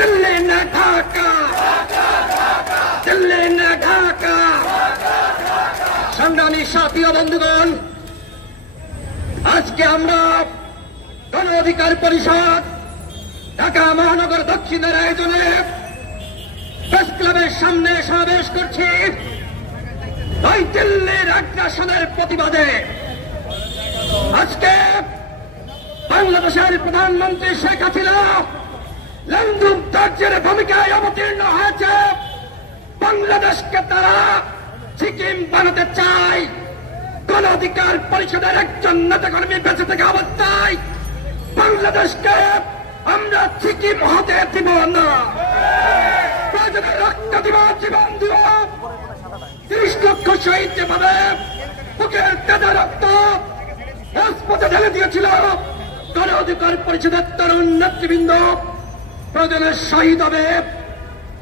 दिल्ली न ढाका, दिल्ली न ढाका। সংগ্রামী সাথী ও বন্ধুগণ, আজকে আমরা গণ অধিকার পরিষদ ঢাকা মহানগর দক্ষিণের আয়োজনে প্রেস ক্লাবের সামনে সমাবেশ করছি ওই দিল্লির আগ্রাসনের প্রতিবাদে। আজকে বাংলাদেশের প্রধানমন্ত্রী শেখ হাসিনা লেন্দুম দার্জের ভূমিকায় অবতীর্ণ হয়েছে। বাংলাদেশকে তারা সিকিম বানাতে চায়। গণ অধিকার পরিষদের একজন নেতাকর্মী বেঁচে থাকা অবস্থায় বাংলাদেশকে আমরা সিকিম হতে দিব না। প্রয়োজনে রক্ত দিব, জীবন দিব। 30 লক্ষ শহীদ যেভাবে বুকের তাজা রক্ত রাজপথে ঢেলে দিয়েছিল, গণ অধিকার পরিষদের তরুণ নেতৃবৃন্দ প্রয়োজনে শহীদ হবে,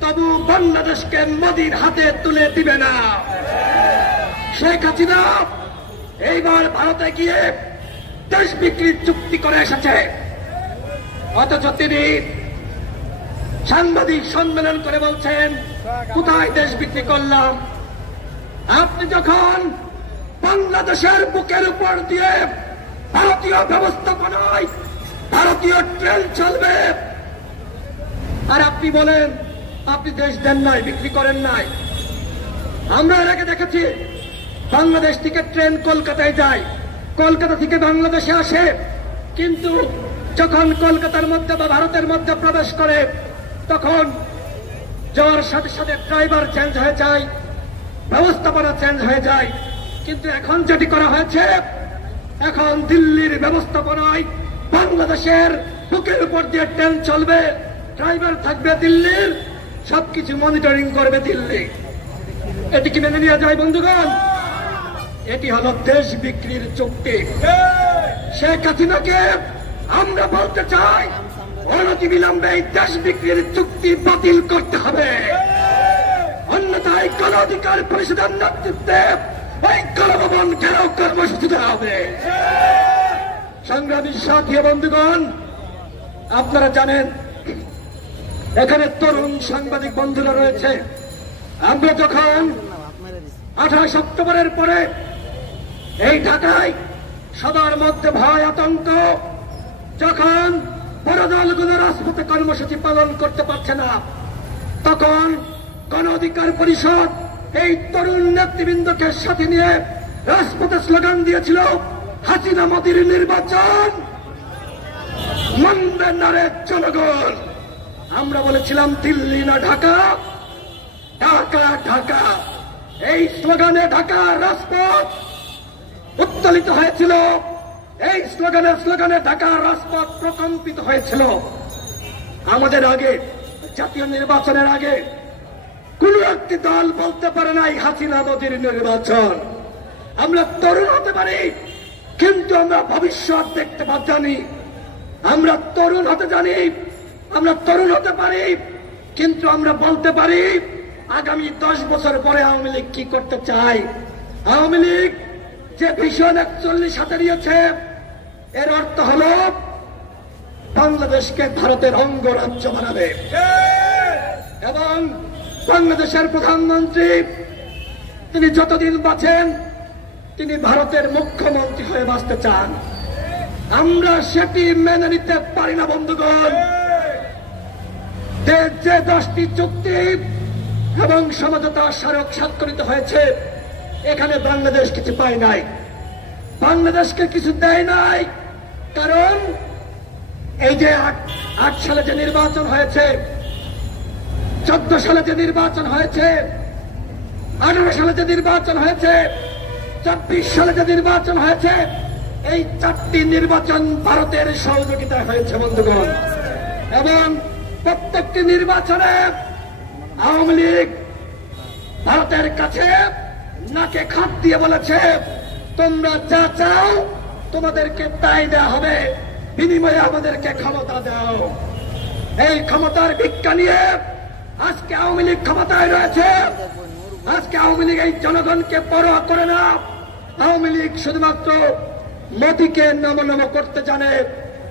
তবু বাংলাদেশকে মোদির হাতে তুলে দিবে না। শেখ হাসিনা এইবার ভারতে গিয়ে দেশ বিক্রির চুক্তি করে এসেছে, অথচ তিনি সাংবাদিক সম্মেলন করে বলছেন কোথায় দেশ বিক্রি করলাম। আপনি যখন বাংলাদেশের বুকের উপর দিয়ে ভারতীয় ব্যবস্থাপনায় ভারতীয় ট্রেন চলবে, আর আপনি বলেন আপনি দেশ দেন নাই, বিক্রি করেন নাই। আমরা এর আগে দেখেছি বাংলাদেশ থেকে ট্রেন কলকাতায় যায়, কলকাতা থেকে বাংলাদেশে আসে, কিন্তু যখন কলকাতার মধ্যে বা ভারতের মধ্যে প্রবেশ করে তখন যাওয়ার সাথে সাথে ড্রাইভার চেঞ্জ হয়ে যায়, ব্যবস্থাপনা চেঞ্জ হয়ে যায়। কিন্তু এখন যেটি করা হয়েছে, এখন দিল্লির ব্যবস্থাপনায় বাংলাদেশের বুকের উপর দিয়ে ট্রেন চলবে, ড্রাইভার থাকবে দিল্লির, সবকিছু মনিটরিং করবে দিল্লি। এটি কি মেনে নেওয়া যায় বন্ধুগণ? এটি হলো দেশ বিক্রির চুক্তি। শেখ হাসিনাকে আমরা বলতে চাই অনতিবিলম্বে এই দেশ বিক্রির চুক্তি বাতিল করতে হবে, অন্যথায় গণ অধিকার পরিষদের নেতৃত্বে এই গণভবন ঘেরাও কর্মসূচি দেওয়া হবে। সংগ্রামী সাথী বন্ধুগণ, আপনারা জানেন এখানে তরুণ সাংবাদিক বন্ধুরা রয়েছে। আমরা যখন 28 অক্টোবরের পরে এই ঢাকায় সবার মধ্যে ভয় আতঙ্ক, যখন বড় দলগুলো রাজপথে কর্মসূচি পালন করতে পারছে না, তখন গণ অধিকার পরিষদ এই তরুণ নেতৃবৃন্দকে সাথে নিয়ে রাজপথে স্লোগান দিয়েছিল হাসিনা মোদির নির্বাচন মানবে না রে জনগণ। আমরা বলেছিলাম দিল্লি না ঢাকা, ঢাকা ঢাকা। এই স্লোগানে ঢাকা রাজপথ উত্তোলিত হয়েছিল, এই স্লোগানে ঢাকা রাজপথ প্রকম্পিত হয়েছিল। আমাদের আগে জাতীয় নির্বাচনের আগে কোন একটি দল বলতে পারে নাই হাসিনা মোদির নির্বাচন। আমরা তরুণ হতে পারি, কিন্তু আমরা ভবিষ্যৎ দেখতে জানি। আমরা তরুণ হতে জানি, আমরা তরুণ হতে পারি, কিন্তু আমরা বলতে পারি আগামী 10 বছর পরে আওয়ামী লীগ কি করতে চায়। আওয়ামী লীগ যে ভিশন 41 হাতে নিয়েছে, এর অর্থ হল বাংলাদেশকে ভারতের অঙ্গরাজ্য বানাবে, এবং বাংলাদেশের প্রধানমন্ত্রী তিনি যতদিন বাঁচেন তিনি ভারতের মুখ্যমন্ত্রী হয়ে বাঁচতে চান। আমরা সেটি মেনে নিতে পারি না বন্ধুগণ। যে 10টি চুক্তি এবং সমঝোতা স্মারক স্বাক্ষরিত হয়েছে, এখানে বাংলাদেশ কিছু পায় নাই, বাংলাদেশকে কিছু দেয় নাই। কারণ এই যে 8 সালে যে নির্বাচন হয়েছে, 14 সালে যে নির্বাচন হয়েছে, 18 সালে যে নির্বাচন হয়েছে, 24 সালে যে নির্বাচন হয়েছে, এই 4টি নির্বাচন ভারতের সহযোগিতায় হয়েছে বন্ধুগণ। এবং প্রত্যেকটি নির্বাচনে আওয়ামী লীগ ভারতের কাছে নাকে খাপ দিয়ে বলেছে তোমরা যা চাও তোমাদেরকে তাই দেওয়া হবে, বিনিময়ে আমাদেরকে ক্ষমতা দাও। এই ক্ষমতার ভিক্ষা নিয়ে আজকে আওয়ামী লীগ ক্ষমতায় রয়েছে। আজকে আওয়ামী লীগ এই জনগণকে পরোয়া করে না। আওয়ামী লীগ শুধুমাত্র মোদিকে নম করতে জানে।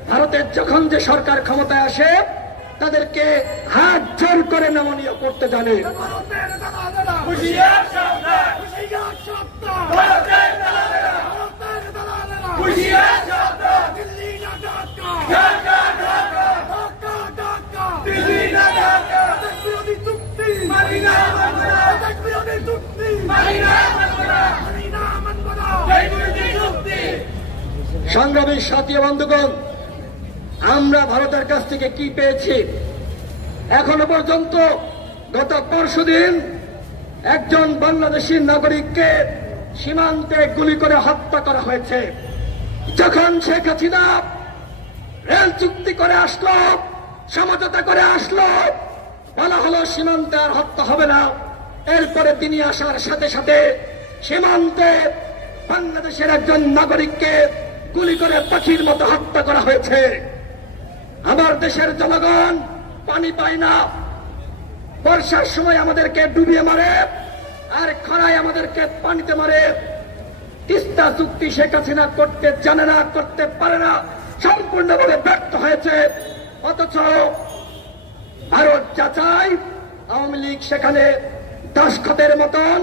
ভারতের যখন যে সরকার ক্ষমতায় আসে, তাদেরকে হাত জোর করে নমনীয় করতে জানে। সংগ্রামী সাথী বন্ধুগণ, আমরা ভারতের কাছ থেকে কি পেয়েছি? এখনো পর্যন্ত গত পরশুদিন একজন বাংলাদেশী নাগরিককে সীমান্তে গুলি করে হত্যা করা হয়েছে। যখন শেখ হাসিনা রেল চুক্তি করে আসলো, সমঝোতা করে আসলো, বলা হলো সীমান্তে আর হত্যা হবে না। এরপরে তিনি আসার সাথে সাথে সীমান্তে বাংলাদেশের একজন নাগরিককে গুলি করে পাখির মতো হত্যা করা হয়েছে। আমার দেশের জনগণ পানি পায় না, বর্ষার সময় আমাদেরকে ডুবিয়ে মারে, আর খরায় আমাদেরকে পানিতে মারে। তিস্তা চুক্তি শেখ হাসিনা করতে জানে না, করতে পারে না, সম্পূর্ণভাবে ব্যর্থ হয়েছে। অথচ ভারত যা চায়, আওয়ামী লীগ সেখানে দাসখতের মতন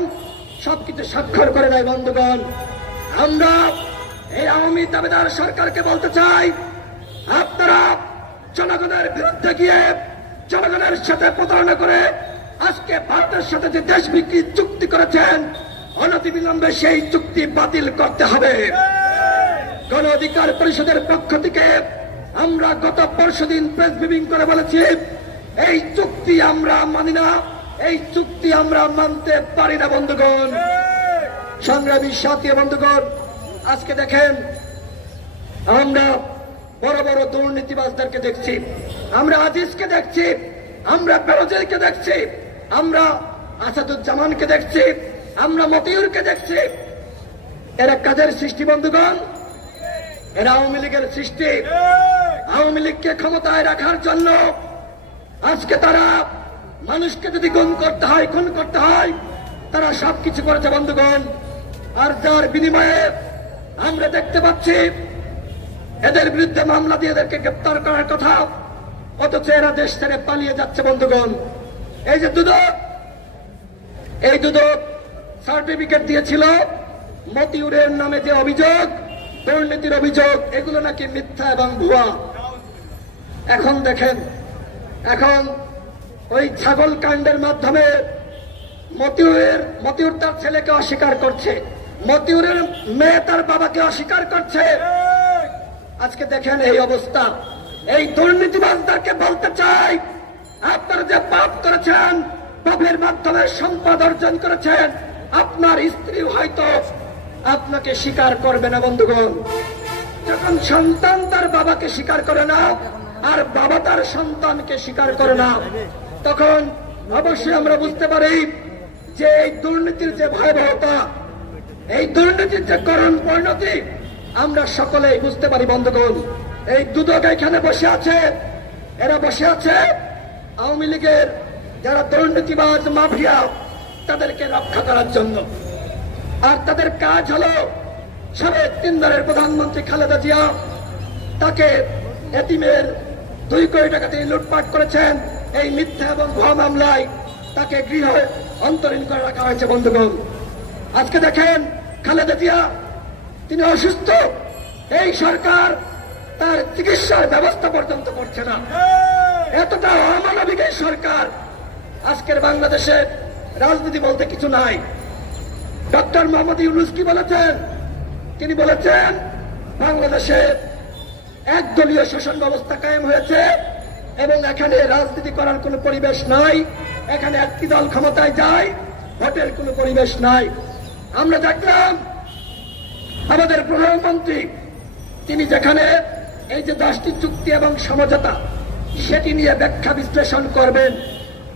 সবকিছু স্বাক্ষর করে দেয়। বন্ধুগণ, আমরা এই আওয়ামী দাবিদার সরকারকে বলতে চাই, আপনারা জনগণের বিরুদ্ধে গিয়ে জনগণের সাথে প্রতারণা করে আজকে ভারতের সাথে যে দেশ বিক্রি চুক্তি করেছেন, অনতিবিলম্বে সেই চুক্তি বাতিল করতে হবে। গণ অধিকার পরিষদের পক্ষ থেকে আমরা গত পরশুদিন প্রেস ব্রিফিং করে বলেছি, এই চুক্তি আমরা মানি না, এই চুক্তি আমরা মানতে পারি না। বন্ধুগণ, সংগ্রামী সাথী বন্ধুগণ, আজকে দেখেন আমরা বড় বড় দুর্নীতিবাজদেরকে দেখছি, আমরা আজিজকে দেখছি, আমরা বেরোজেরকে দেখছি, আমরা আসাদুজ্জামানকে দেখছি, আমরা মতিউরকে দেখছি। এরা কাদের সৃষ্টি? বন্ধুগণ, এরা আওয়ামী লীগের সৃষ্টি। আওয়ামী লীগকে ক্ষমতায় রাখার জন্য আজকে তারা মানুষকে যদি গুম করতে হয়, খুন করতে হয়, তারা সবকিছু করেছে। বন্ধুগণ, আর যার বিনিময়ে আমরা দেখতে পাচ্ছি এদের বিরুদ্ধে মামলা দিয়ে এদেরকে গ্রেপ্তার করার কথা, অথচ এরা দেশ ছেড়ে পালিয়ে যাচ্ছে। বন্ধুগণ, এই যে দুদক, এই দুদক সার্টিফিকেট দিয়েছিল মতিউরের নামে যে অভিযোগ, দুর্নীতির অভিযোগ, এগুলো নাকি মিথ্যা এবং ভুয়া। এখন দেখেন, এখন ওই ছাগল কাণ্ডের মাধ্যমে মতিউর তার ছেলেকে অস্বীকার করছে, মতিউরের মেয়ে তার বাবাকে অস্বীকার করছে। আজকে দেখেন এই অবস্থা। এই দুর্নীতিবাজদেরকে বলতে চাই, আপনারা যে পাপ করেছেন, পাপের মাধ্যমে সম্পদ অর্জন করেছেন, আপনার স্ত্রী হয়তো আপনাকে স্বীকার করবে না। বন্ধুগণ, যখন সন্তান তার বাবাকে স্বীকার করে না, আর বাবা তার সন্তানকে স্বীকার করে না, তখন অবশ্যই আমরা বুঝতে পারি যে এই দুর্নীতির যে ভয়াবহতা, এই দুর্নীতির যে করুণ পরিণতি আমরা সকলেই বুঝতে পারি। বন্ধুগণ, এই দুদক এখানে বসে আছে, এরা বসে আছে আওয়ামী লীগের যারা দুর্নীতিবাজ মাফিয়া তাদেরকে রক্ষা করার জন্য। আর তাদের কাজ হলো সাবেক 3 বারের প্রধানমন্ত্রী খালেদা জিয়া, তাকে এতিমের 2 কোটি টাকা তিনি লুটপাট করেছেন, এই মিথ্যা এবং ভুয়া মামলায় তাকে গৃহ অন্তরীণ করে রাখা হয়েছে। বন্ধুগণ, আজকে দেখেন খালেদা জিয়া তিনি অসুস্থ, এই সরকার তার চিকিৎসার ব্যবস্থা পর্যন্ত করছে না। এতটা অমানবিক এই সরকার। আজকের বাংলাদেশে রাজনীতি বলতে কিছু নাই। ডক্টর মোহাম্মদ ইউনূস কি বলেছেন? তিনি বলেছেন বাংলাদেশে একদলীয় শাসন ব্যবস্থা কায়েম হয়েছে এবং এখানে রাজনীতি করার কোনো পরিবেশ নাই, এখানে একটি দল ক্ষমতায় যায়, ভোটের কোনো পরিবেশ নাই। আমরা দেখলাম আমাদের প্রধানমন্ত্রী তিনি যেখানে এই যে 10টি চুক্তি এবং সমঝোতা সেটি নিয়ে ব্যাখ্যা বিশ্লেষণ করবেন,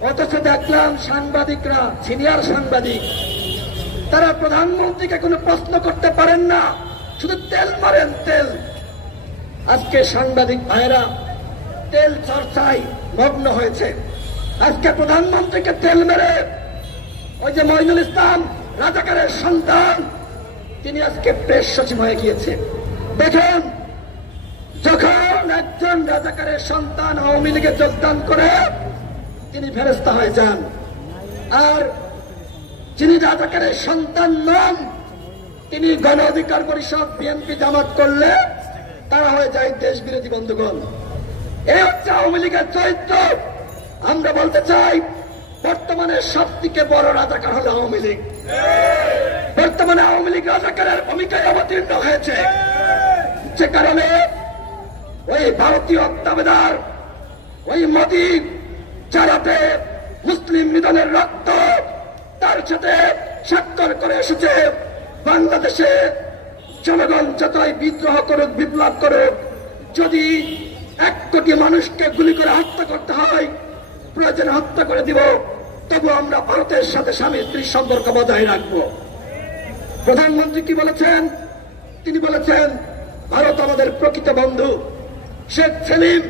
অথচ দেখলাম সাংবাদিকরা, সিনিয়র সাংবাদিক, তারা প্রধানমন্ত্রীকে কোনো প্রশ্ন করতে পারেন না, শুধু তেল মারেন তেল। আজকে সাংবাদিক ভাইরা তেল চর্চায় মগ্ন হয়েছে। আজকে প্রধানমন্ত্রীকে তেল মেরে ওই যে মঈনুল ইসলাম রাজাকারের সন্তান তিনি আজকে প্রেস সচিব হয়ে গিয়েছে। দেখেন, যখন এক একজন রাজাকারের সন্তান আওয়ামী লীগে যোগদান করে তিনি ফেরেশতা হয়ে যান, আর যিনি রাজাকারের সন্তান নন তিনি গণ অধিকার পরিষদ বিএনপি জামাত করলে তারা হয়ে যায় দেশ বিরোধী। বন্ধুগণ, এই হচ্ছে আওয়ামী লীগের চরিত্র। আমরা বলতে চাই বর্তমানে সবথেকে বড় রাজাকার হলো আওয়ামী লীগ। বর্তমানে আওয়ামী লীগ রাজাকারের ভূমিকায় অবতীর্ণ হয়েছে, যে কারণে ওই ভারতীয় দাবেদার ওই মোদী চালাতে মুসলিম নিধনের রক্ত তার সাথে স্বাক্ষর করে এসেছে। বাংলাদেশে জনগণ যতই বিদ্রোহ করুক, বিপ্লব করুক, যদি 1 কোটি মানুষকে গুলি করে হত্যা করতে হয়, প্রয়োজনে হত্যা করে দিব, তবু আমরা ভারতের সাথে স্বামী স্ত্রীর সম্পর্ক বজায় রাখবো। প্রধানমন্ত্রী কি বলেছেন? তিনি বলেছেন ভারত আমাদের প্রকৃত বন্ধু। শেখ সেলিম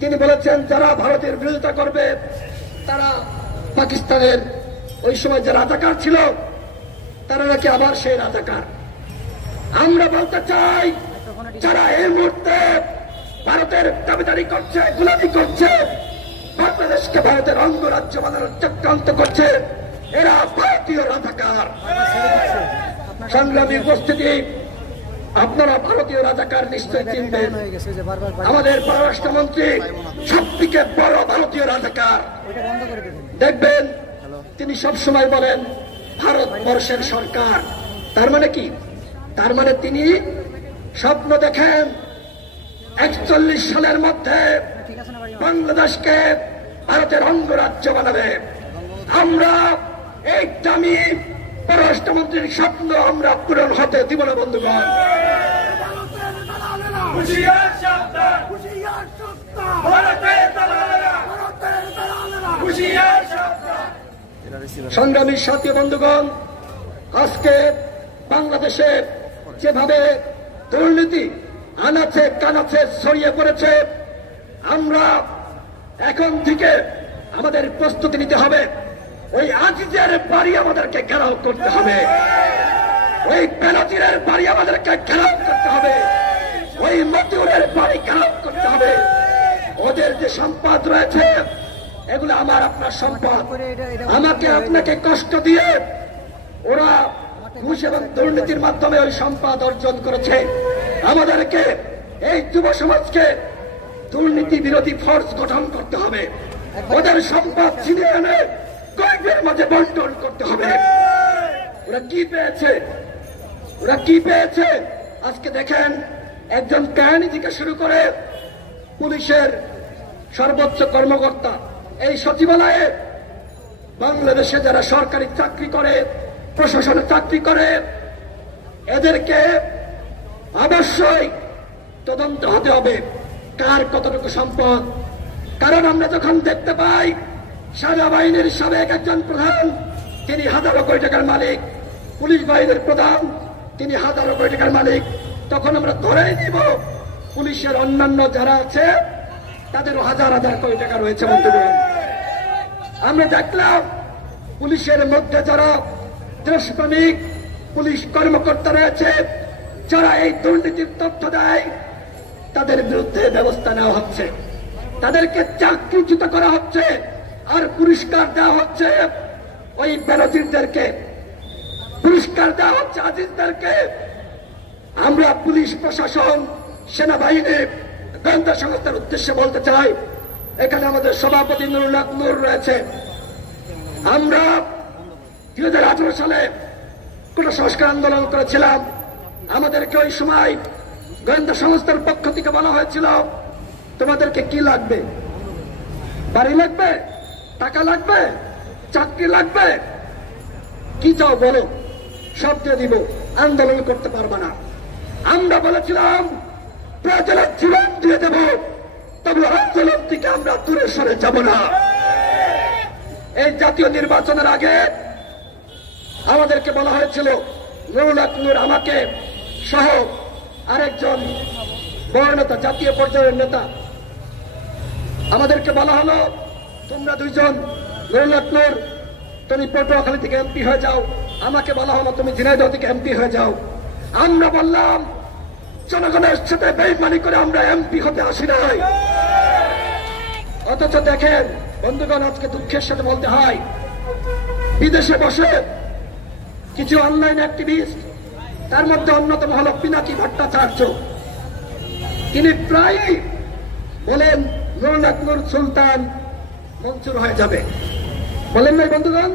তিনি বলেছেন যারা ভারতের বিরোধিতা করবে তারা পাকিস্তানের ওই সময় যে রাজাকার ছিল তারা নাকি আবার সেই রাজাকার। আমরা বলতে চাই যারা এই মুহূর্তে ভারতের দাবিদারি করছে, গোলামি করছে, বাংলাদেশকে ভারতের অঙ্গরাজ্য বানানোর চক্রান্ত করছে, এরা ভারতীয় রাজাকার। সংগ্রামী উপস্থিতি, আপনারা ভারতীয় রাজাকার নিশ্চয় চিনবেন। আমাদের পররাষ্ট্রমন্ত্রী সবথেকে বড় ভারতীয় রাজাকার। দেখবেন তিনি সবসময় বলেন ভারতবর্ষের সরকার। তার মানে কি? তার মানে তিনি স্বপ্ন দেখেন 41 সালের মধ্যে বাংলাদেশকে ভারতের অঙ্গরাজ্য বানাবে। আমরা এই দামি পররাষ্ট্রমন্ত্রীর স্বপ্ন আমরা পূরণ হতে দিব না। বন্ধুগণ, সংগ্রামী সাথী বন্ধুগণ, আজকে বাংলাদেশে যেভাবে দুর্নীতি আনাচে কানাচে ছড়িয়ে পড়েছে, আমরা এখন থেকে আমাদের প্রস্তুতি নিতে হবে। ওই আজিজের বাড়ি আমাদেরকে ঘেরাও করতে হবে, ওই বেনজিরের বাড়ি আমাদেরকে ঘেরাও করতে হবে, ওই মতিউরের বাড়ি ঘেরাও করতে হবে। ওদের যে সম্পদ রয়েছে এগুলো আমার আপনার সম্পদ। আমাকে আপনাকে কষ্ট দিয়ে ওরা ঘুষ এবং দুর্নীতির মাধ্যমে ওই সম্পদ অর্জন করেছে। আমাদেরকে এই যুব সমাজকে দুর্নীতি বিরোধী ফোর্স গঠন করতে হবে। ওদের সম্পদ ছিনিয়ে এনে গরিবের মাঝে বন্টন করতে হবে। ওরা কি পেয়েছে? ওরা কি পেয়েছে? আজকে দেখেন একজন কাহিনী থেকে শুরু করে পুলিশের সর্বোচ্চ কর্মকর্তা, এই সচিবালয়ে বাংলাদেশে যারা সরকারি চাকরি করে, প্রশাসনে চাকরি করে, এদেরকে অবশ্যই তদন্ত হতে হবে কার কতটুকু সম্পদ। কারণ আমরা যখন দেখতে পাই সেনাবাহিনীর সাবেক একজন প্রধান তিনি হাজারো কোটি টাকার মালিক, পুলিশ বাহিনীর প্রধান তিনি হাজারো কোটি টাকার মালিক, তখন আমরা ধরেই নিব পুলিশের অন্যান্য যারা আছে তাদেরও হাজার হাজার কোটি টাকা রয়েছে। বন্ধুগণ, আমরা দেখলাম পুলিশের মধ্যে যারা দেশপ্রেমিক পুলিশ কর্মকর্তা রয়েছে, যারা এই দুর্নীতির তথ্য দেয়, তাদের বিরুদ্ধে ব্যবস্থা নেওয়া হচ্ছে, তাদেরকে চাকরিচ্যুত করা হচ্ছে, আর পুরস্কার দেওয়া হচ্ছে ওই বেনজিরদেরকে, পুরস্কার দেওয়া হচ্ছে আজিজদেরকে। আমরা পুলিশ প্রশাসন, সেনাবাহিনী, গোয়েন্দা সংস্থার উদ্দেশ্যে বলতে চাই, এখানে আমাদের সভাপতি নুরুল হক নূর রয়েছে। আমরা 2018 সালে কোন সংস্কার আন্দোলন করেছিলাম। আমাদেরকে ওই সময় গোয়েন্দা সংস্থার পক্ষ থেকে বলা হয়েছিল তোমাদেরকে কি লাগবে? বাড়ি লাগবে? টাকা লাগবে? চাকরি লাগবে? কি চাও বলো, সব দিয়ে দিব, আন্দোলন করতে পারবে না। আমরা বলেছিলাম প্রয়োজনে জীবন দিয়ে দেব, তবে আন্দোলন থেকে আমরা দূরে সরে যাব না। এই জাতীয় নির্বাচনের আগে আমাদেরকে বলা হয়েছিল, নুরুল হক নূর আমাকে সহ আরেকজন বড় নেতা, জাতীয় পর্যায়ের নেতা, আমাদেরকে বলা হলো তোমরা দুইজন, নুরুল হক নূর তুমি পটুয়াখালী থেকে এমপি হয়ে যাও, আমাকে বলা হলো তুমি ঝিনাইদহ থেকে এমপি হয়ে যাও। আমরা বললাম জনগণের সাথে বেইমানি করে আমরা এমপি হতে আসি নাই। অথচ দেখেন বন্ধুগণ, আজকে দুঃখের সাথে বলতে হয়, বিদেশে বসে কিছু অনলাইন অ্যাক্টিভিস্ট, তার মধ্যে অন্যতম হল পিনাকি ভট্টাচার্য, তিনি প্রায়ই বলেন নুরুল হক নূর সুলতান মঞ্জুর হয়ে যাবে। বলেন নাই বন্ধুগণ?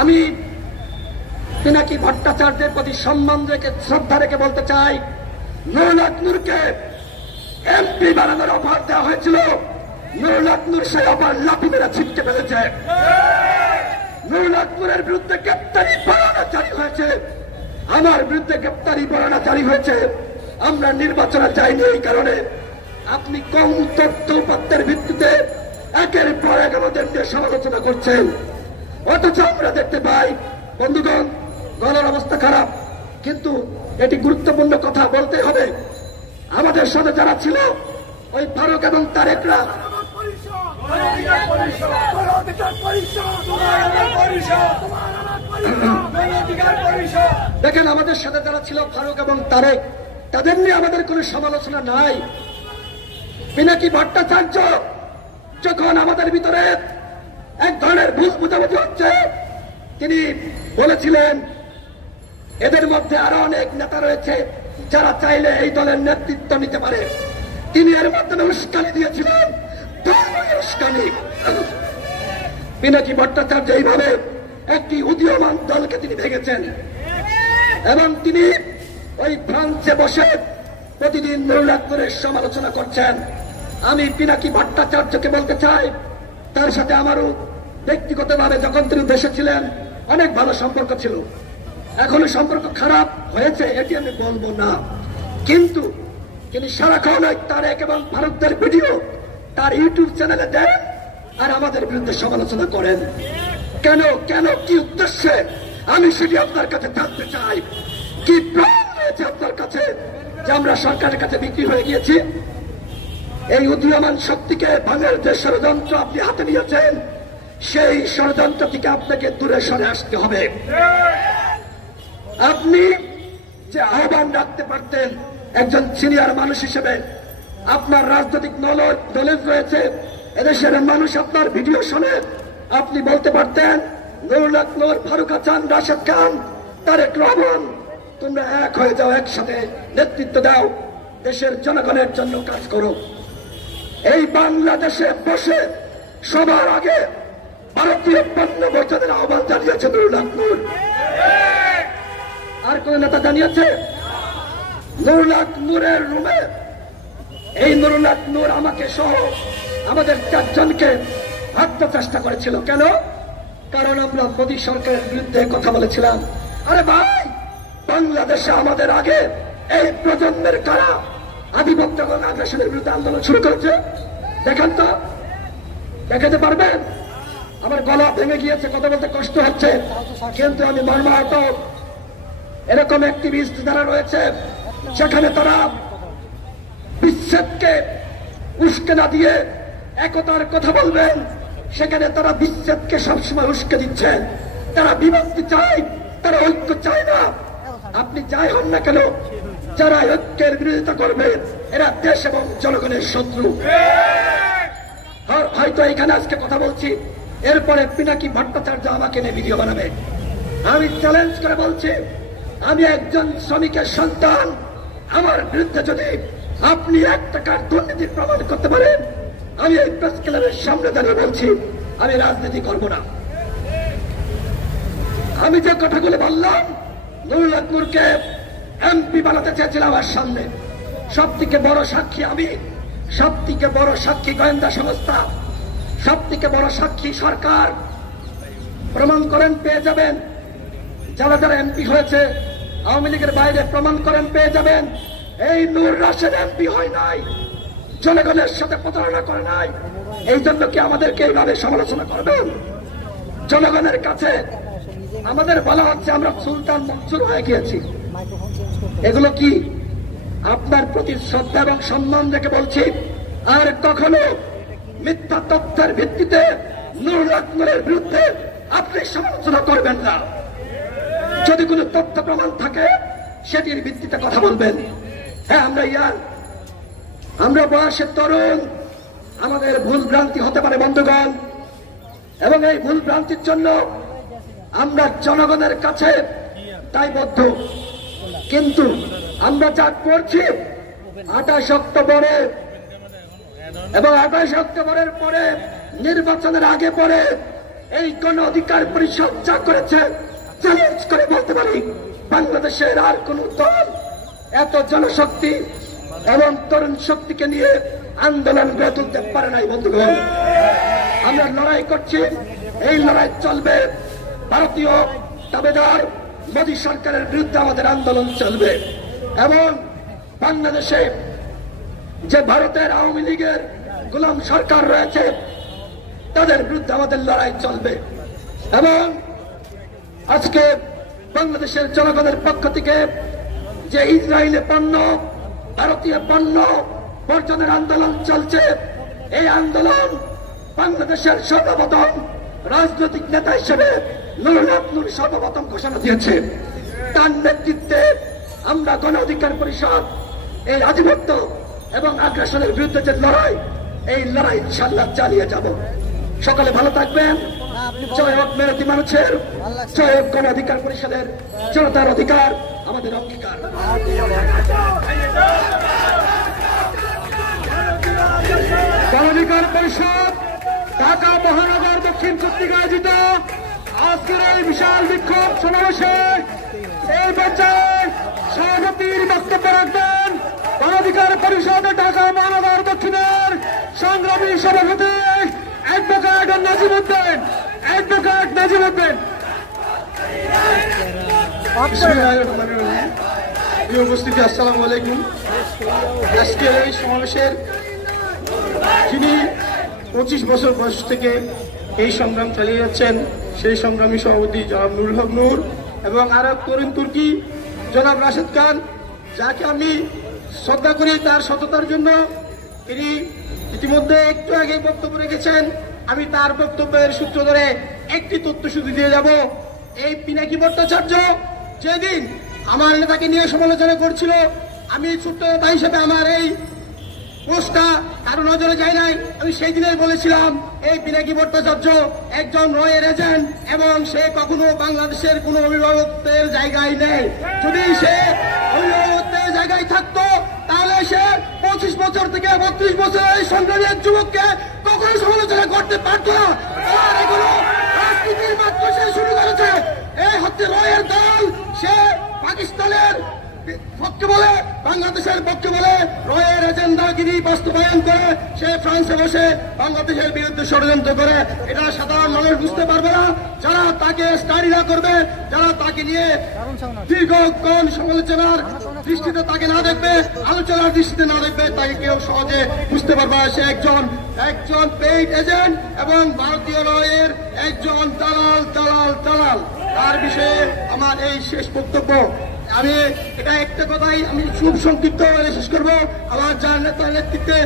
আমি পিনাকি ভট্টাচার্যের প্রতি সম্মান রেখে, শ্রদ্ধা রেখে বলতে চাই, নুরুল হক নূরকে এমপি বানানোর অফার দেওয়া হয়েছিল, নুরুল হক নূর সেই অফার লাফি মেরে ছিটকে ফেলেছে। নুরুল হক নূরের বিরুদ্ধে গ্রেপ্তারি পরোয়ানা জারি হয়েছে, আমার বিরুদ্ধে গ্রেপ্তারি পরোয়ানা জারি হয়েছে। আমরা নির্বাচনে যাইনি এই কারণে। আপনি কম তথ্য উপাত্তের ভিত্তিতে একের পর এক আমাদের নিয়ে সমালোচনা করছেন, অথচ আমরা দেখতে পাই বন্ধুগণ, গলার অবস্থা খারাপ, কিন্তু এটি গুরুত্বপূর্ণ কথা বলতে হবে। আমাদের সাথে যারা ছিল ওই ফারুক এবং তারেকরা, দেখেন আমাদের সাথে যারা ছিল ফারুক এবং তারেক, তাদের নিয়ে আমাদের কোনো সমালোচনা নাই। পিনাকি ভট্টাচার্য যখন আমাদের ভিতরে এক ধরনের ভুল বুঝাবুঝি হচ্ছে, তিনি বলেছিলেন এদের মধ্যে আরো অনেক নেতা রয়েছে যারা চাইলে এই দলের নেতৃত্ব নিতে পারে। তিনি এর মাধ্যমে উস্কানি দিয়েছিলেন, উস্কানি। পিনাকি ভট্টাচার্য এইভাবে একটি উদীয়মান দলকে তিনি ভেঙেছেন এবং তিনি ওই ফ্রান্সে বসে প্রতিদিন নুরুল হক নূরের সমালোচনা করছেন। আমি পিনাকি ভট্টাচার্যকে বলতে চাই, তার সাথে আমারও ব্যক্তিগতভাবে যখন তিনি দেশে ছিলেন অনেক ভালো সম্পর্ক ছিল, এখনো সম্পর্ক খারাপ হয়েছে এটি আমি বলবো না, কিন্তু তিনি সারাক্ষণ তারেক এবং ভারতের ভিডিও তার ইউটিউব চ্যানেলে দেন আর আমাদের বিরুদ্ধে সমালোচনা করেন। কেন কেন কি উদ্দেশ্যে আমি সেটি আপনার কাছে জানতে চাই। কি প্রমাণ রয়েছে আপনার কাছে যে আমরা সরকারের কাছে বিক্রি হয়ে গিয়েছি? এই উদীয়মান শক্তিকে ভাঙার যে ষড়যন্ত্র আপনি হাতে নিয়েছেন, সেই ষড়যন্ত্র থেকে আপনাকে দূরে সরে আসতে হবে। আপনি যে আহ্বান রাখতে পারতেন একজন সিনিয়র মানুষ হিসেবে, আপনার রাজনৈতিক নলেজ রয়েছে, এদেশের মানুষ আপনার ভিডিও শোনে, আপনি বলতে পারতেন নুরুল হক নূর, ফারুক হাসান, রাশেদ খান, তারেক রহমান, তোমরা এক হয়ে যাও, একসাথে নেতৃত্ব দাও, দেশের জনগণের জন্য কাজ করো। এই বাংলাদেশে বসে সবার আগে ভারতীয় পণ্য বর্জনের আহ্বান জানিয়েছে নুরুল হক নূর। আর কোন নেতা জানিয়েছে? নুরুল হক নূরের রুমে এই নুরুল হক নূর আমাকে সহ আমাদের 4 জনকে হত্যা চেষ্টা করেছিল। কেন? কারণ আমরা মোদী সরকারের বিরুদ্ধে কথা বলেছিলাম। আরে ভাই, বাংলাদেশে আমাদের আগে এই প্রজন্মের কারা আধিপত্যগণ আগ্রাসনের বিরুদ্ধে আন্দোলন শুরু করেছে? দেখেন তো, দেখাতে পারবেন? আমার গলা ভেঙে গিয়েছে, কথা বলতে কষ্ট হচ্ছে, কিন্তু আমি মর্মাহত। এরকম অ্যাক্টিভিস্ট যারা রয়েছে, সেখানে তারা বিচ্ছেদকে উস্কে না দিয়ে একতার কথা বলবেন, সেখানে তারা বিচ্ছেদকে সবসময় উস্কে দিচ্ছেন। তারা বিভক্তি চায়, তারা ঐক্য চায় না। আপনি যাই হন না কেন, যারা ঐক্যের বিরোধিতা করবে এরা দেশ এবং জনগণের শত্রু। হয়তো এখানে আজকে কথা বলছি, এরপরে পিনাকি ভট্টাচার্য আমাকে নিয়ে ভিডিও বানাবে। আমি চ্যালেঞ্জ করে বলছি, আমি একজন শ্রমিকের সন্তান, আমার বিরুদ্ধে যদি আপনি 1 টাকার দুর্নীতির প্রমাণ করতে পারেন, আমি এই প্রেস ক্লাবের সামনে দাঁড়িয়ে বলছি আমি রাজনীতি করব না। আমি যে কথাগুলো বললাম, নুরুল হক নূরকে এমপি বানাতে চেয়েছিলাম আমার সামনে, সব থেকে বড় সাক্ষী আমি, সব থেকে বড় সাক্ষী গোয়েন্দা সংস্থা, সব থেকে বড় সাক্ষী সরকার। প্রমাণ করেন, পেয়ে যাবেন। যারা যারা এমপি হয়েছে আওয়ামী লীগের বাইরে, প্রমাণ করেন, পেয়ে যাবেন। এই নূর রাশেদ এমপি হয় নাই, জনগণের সাথে প্রতারণা করে নাই। এই জন্য কি আমাদেরকে এইভাবে সমালোচনা করবেন? জনগণের কাছে আমাদের বলা হচ্ছে আমরা সুলতান মঞ্জুর হয়ে গিয়েছি। এগুলো কি? আপনার প্রতি শ্রদ্ধা এবং সম্মান রেখে বলছি, আর কখনো মিথ্যা তথ্যের ভিত্তিতে নুরুল হক নূরের বিরুদ্ধে আপনি সমালোচনা করবেন না। যদি কোনো তথ্য প্রমাণ থাকে সেটির ভিত্তিতে কথা বলবেন। হ্যাঁ, আমরা বয়সের তরুণ, আমাদের ভুল ভ্রান্তি হতে পারে বন্ধুগণ, এবং এই ভুল ভ্রান্তির জন্য আমরা জনগণের কাছে দায়বদ্ধ। কিন্তু আমরা যা করছি 28 অক্টোবরে এবং 28 অক্টোবরের পরে নির্বাচনের আগে পরে এই গণ অধিকার পরিষদ যা করেছে, চ্যালেঞ্জ করে বলতে পারি বাংলাদেশের আর কোন দল এত জনশক্তি এবং তরুণ শক্তিকে নিয়ে আন্দোলন গড়ে তুলতে পারে নাই। বন্ধুগণ, আমরা লড়াই করছি, এই লড়াই চলবে। ভারতীয় দাবেদার মোদী সরকারের বিরুদ্ধে আমাদের আন্দোলন চলবে, এবং বাংলাদেশে যে ভারতের আওয়ামী লীগের গোলাম সরকার রয়েছে তাদের বিরুদ্ধে আমাদের লড়াই চলবে। এবং আজকে বাংলাদেশের জনগণের পক্ষ থেকে যে ইসরায়েলি পণ্য, ভারতীয় পণ্য বর্জনের আন্দোলন চলছে, এই আন্দোলন বাংলাদেশের সর্বপ্রথম রাজনৈতিক নেতা হিসেবে নুরুল হক নূর সর্বপ্রথম ঘোষণা দিয়েছে। তার নেতৃত্বে আমরা গণ অধিকার পরিষদ এই আধিপত্য এবং আগ্রাসনের বিরুদ্ধে যে লড়াই, এই লড়াই ইনশাআল্লাহ চালিয়ে যাব। সকলে ভালো থাকবেন। জয় হোক মেহনতি মানুষের, জয় হোক গণ অধিকার পরিষদের। জনতার অধিকার আমাদের অঙ্গীকার। গণ অধিকার পরিষদ ঢাকা মহানগর দক্ষিণ কর্তৃক আয়োজিত আজকের এই বিশাল বিক্ষোভ সমাবেশে এই পর্যায়ে সভাপতির বক্তব্য রাখবেন গণ অধিকার পরিষদ ঢাকা মহানগর দক্ষিণের সংগ্রামী সভাপতি অ্যাডভোকেট নাজিমউদ্দিন। উপস্থিতি, আসসালামু আলাইকুম। আজকের এই সমাবেশের যিনি 25 বছর বয়স থেকে এই সংগ্রাম চালিয়ে যাচ্ছেন, সেই সংগ্রামী সভাপতি জনাব নুরুল হক নূর, এবং আর এক তরুণ তুর্কি জনাব রাশেদ খান, যাকে আমি শ্রদ্ধা করি তার সততার জন্য। তিনি ইতিমধ্যে একটু আগে বক্তব্য রেখেছেন, আমি তার বক্তব্যের সূত্র ধরে একটি তথ্য শুধু দিয়ে যাব। এই পিনাকি ভট্টাচার্য যেদিন আমার নেতাকে নিয়ে সমালোচনা করছিল, আমি ছোট্ট ভাই হিসেবে আমার এই পোস্টটা কারো নজরে যায় নাই। আমি সেই দিনেই বলেছিলাম এই পিনাকি ভট্টাচার্য একজন রয়ের এজেন্ট, এবং সে কখনো বাংলাদেশের কোন অভিভাবকদের জায়গায় নেই। যদি সে অভিভাবকদের জায়গায় থাকতো তাহলে সে 25 বছর থেকে 32 বছর এই সংগ্রামী এক যুবককে কখনো সমালোচনা করতে পারত না। আর এগুলো রাজনীতির মাত্র সে শুরু করেছে। এই হচ্ছে রয়ের দল, সে পাকিস্তানের পক্ষে বলে, বাংলাদেশের পক্ষে বলে, রয়ের এজেন্ডাগিরি বাস্তবায়ন করে সে ফ্রান্সে বসে বাংলাদেশের বিরুদ্ধে ষড়যন্ত্র করে। এটা সাধারণ মানুষ বুঝতে পারবে না। যারা তাকে স্টাডি না করবে, যারা তাকে নিয়ে দীর্ঘক্ষণ সমালোচনার দৃষ্টিতে তাকে না দেখবে, আলোচনার দৃষ্টিতে না দেখবে, তাকে কেউ সহজে বুঝতে পারবে সে একজন পেইড এজেন্ট এবং ভারতীয় রয়ের একজন দালাল। তার বিষয়ে আমার এই শেষ বক্তব্য। আমি এটা একটা কথাই আমি খুব সংক্ষিপ্ত শেষ করবো। আমার যার নেতার নেতৃত্বে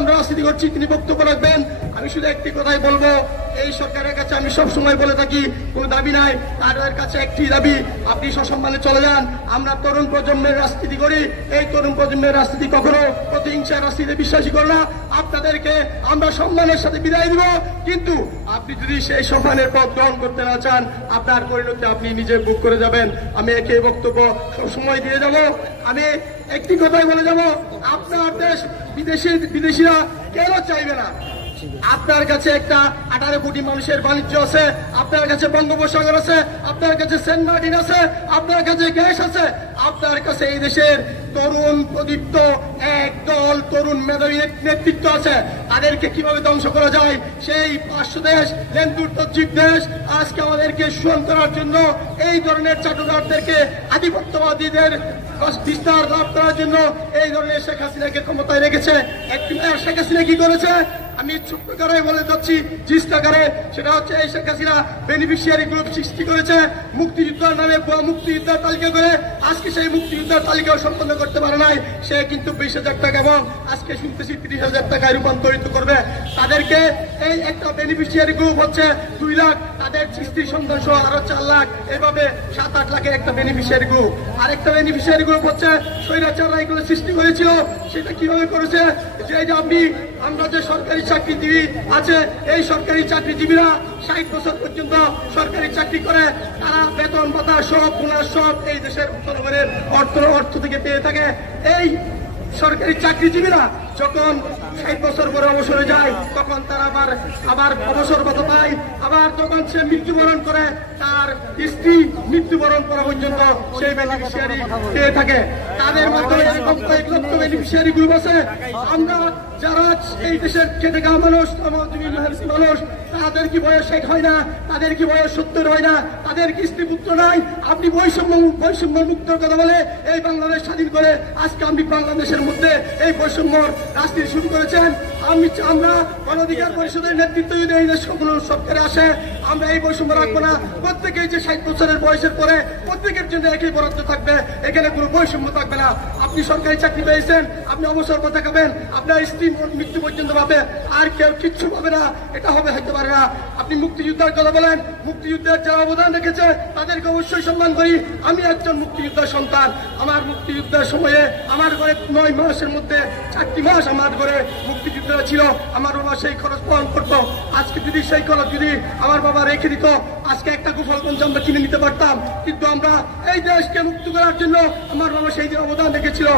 আমরা রাজনীতি করছি, তিনি বক্তব্য রাখবেন। আমি শুধু একটি কথাই বলবো, এই সরকারের কাছে আমি সবসময় বলে থাকি কোনো দাবি নাই, তাদের কাছে একটি দাবি, আপনি সসম্মানে চলে যান। আমরা তরুণ প্রজন্মের রাজনীতি করি, এই তরুণ প্রজন্মের রাজনীতি কখনো প্রতিহিংসার রাজনীতিতে বিশ্বাসী করে না। আপনাদেরকে আমরা সম্মানের সাথে বিদায় দিব, কিন্তু আপনি যদি সেই সম্মানের পথ গ্রহণ করতে না চান, আপনার পরিণতি আপনি নিজে বুক করে যাবেন। আমি একই বক্তব্য সবসময় দিয়ে যাব। আমি একটি কথাই বলে যাব, আপনার দেশ বিদেশিরা কেন চাইবে না? আপনার কাছে একটা 18 কোটি মানুষের বাণিজ্য আছে, আপনার কাছে বঙ্গোপসাগর আছে, আপনার কাছে সেন্ট মার্টিন আছে, আপনার কাছে গ্যাস আছে, আপনার কাছে এই দেশের তরুণ প্রদীপ্ত একদল তরুণ মেধাবী নেতৃত্ব আছে। তাদেরকে কিভাবে ধ্বংস করা যায়, সেই 500 দেশ লেন্দুর তজ্জিব দেশ আজকে আমাদেরকে শোষণ করার জন্য, এই ধরনের চাটুকারদেরকে আধিপত্যবাদীদের বিস্তার লাভ করার জন্য এই ধরনের শেখ হাসিনাকে ক্ষমতায় রেখেছে। শেখ হাসিনা কি করেছে? আমি ছোট্ট করে বলে যাচ্ছি জিস্টাকারে, সেটা হচ্ছে এই শেখ হাসিনা বেনিফিশিয়ারি গ্রুপ সৃষ্টি করেছে মুক্তিযোদ্ধার নামে, মুক্তিযোদ্ধার তালিকা করে আজকে সেই মুক্তিযোদ্ধার তালিকাও সম্পন্ন করতে পারে নাই। সে কিন্তু 20,000 টাকা এবং আজকে শুনতেছি 30,000 টাকায় রূপান্তরিত করবে। তাদেরকে এই একটা বেনিফিশিয়ারি গ্রুপ হচ্ছে 2 লাখ, তাদের স্ত্রী সন্তান সহ আরো 4 লাখ, এভাবে 7-8 লাখের একটা বেনিফিশিয়ারি গ্রুপ। আরেকটা বেনিফিশিয়ারি গ্রুপ হচ্ছে স্বৈরাচাররা এগুলো সৃষ্টি করেছিল। সেটা কিভাবে করেছে, যে আমরা যে সরকারি চাকরিজীবী আছে, এই সরকারি চাকরিজীবীরা 60 বছর পর্যন্ত সরকারি চাকরি করে, তারা বেতন ভাতা সব বোনাস সব এই দেশের জনগণের অর্থ থেকে পেয়ে থাকে। এই সরকারি চাকরিজীবীরা যখন 60 বছর পরে অবসরে যায়, তখন তারা আবার অবসর ভাতা পায়। আবার যখন সে মৃত্যুবরণ করে, তার স্ত্রী মৃত্যুবরণ করা পর্যন্ত সেই বেনিফিশিয়ারি পেয়ে থাকে। তাদের মাধ্যমে এরকম কয়েক লক্ষ বেনিফিশিয়ারি গ্রুপ আছে। আমরা যারা এই দেশের খেটে খাওয়া মানুষ, মানুষ, তাদের কি বয়স 60 হয় না, তাদের কি বয়স 70 হয় না, তাদের কি স্ত্রী পুত্র নাই? আপনি বৈষম্য মুক্তর কথা বলে এই বাংলাদেশ স্বাধীন করে আজকে আপনি বাংলাদেশের মধ্যে এই বৈষম্য রাজনীতি শুরু করেছেন। আমরা গণঅধিকার পরিষদের নেতৃত্ব যদি এই দেশ সরকারে আসে, আমরা এই বৈষম্য রাখবো না। প্রত্যেকেই যে 60 বছরের বয়সের পরে প্রত্যেকের জন্য একই বরাদ্দ থাকবে, এখানে কোনো বৈষম্য থাকবে না। আপনি সরকারি চাকরি পেয়েছেন, আপনি অবসর ভাতা খাবেন, আপনার স্ত্রী মৃত্যু পর্যন্ত পাবে, আর কেউ কিচ্ছু পাবে না। এটা হতে পারে না। আপনি মুক্তিযোদ্ধার কথা বলেন, মুক্তিযুদ্ধের যারা অবদান রেখেছে তাদেরকে অবশ্যই সম্মান করি। আমি একজন মুক্তিযোদ্ধার সন্তান। আমার মুক্তিযুদ্ধের সময়ে আমার ঘরে 9 মাসের মধ্যে 4টি মাস আমার ঘরে মুক্তিযুদ্ধরা ছিল। আমার বাবা সেই খরচ বহন করতো। আজকে যদি সেই খরচ আমার বাবা রেখে দিত, আজকে একটা গোপালগঞ্জ আমরা কিনে নিতে পারতাম। কিন্তু আমরা এই দেশকে মুক্ত করার জন্য আমার বাবা সেই যে অবদান রেখেছিল।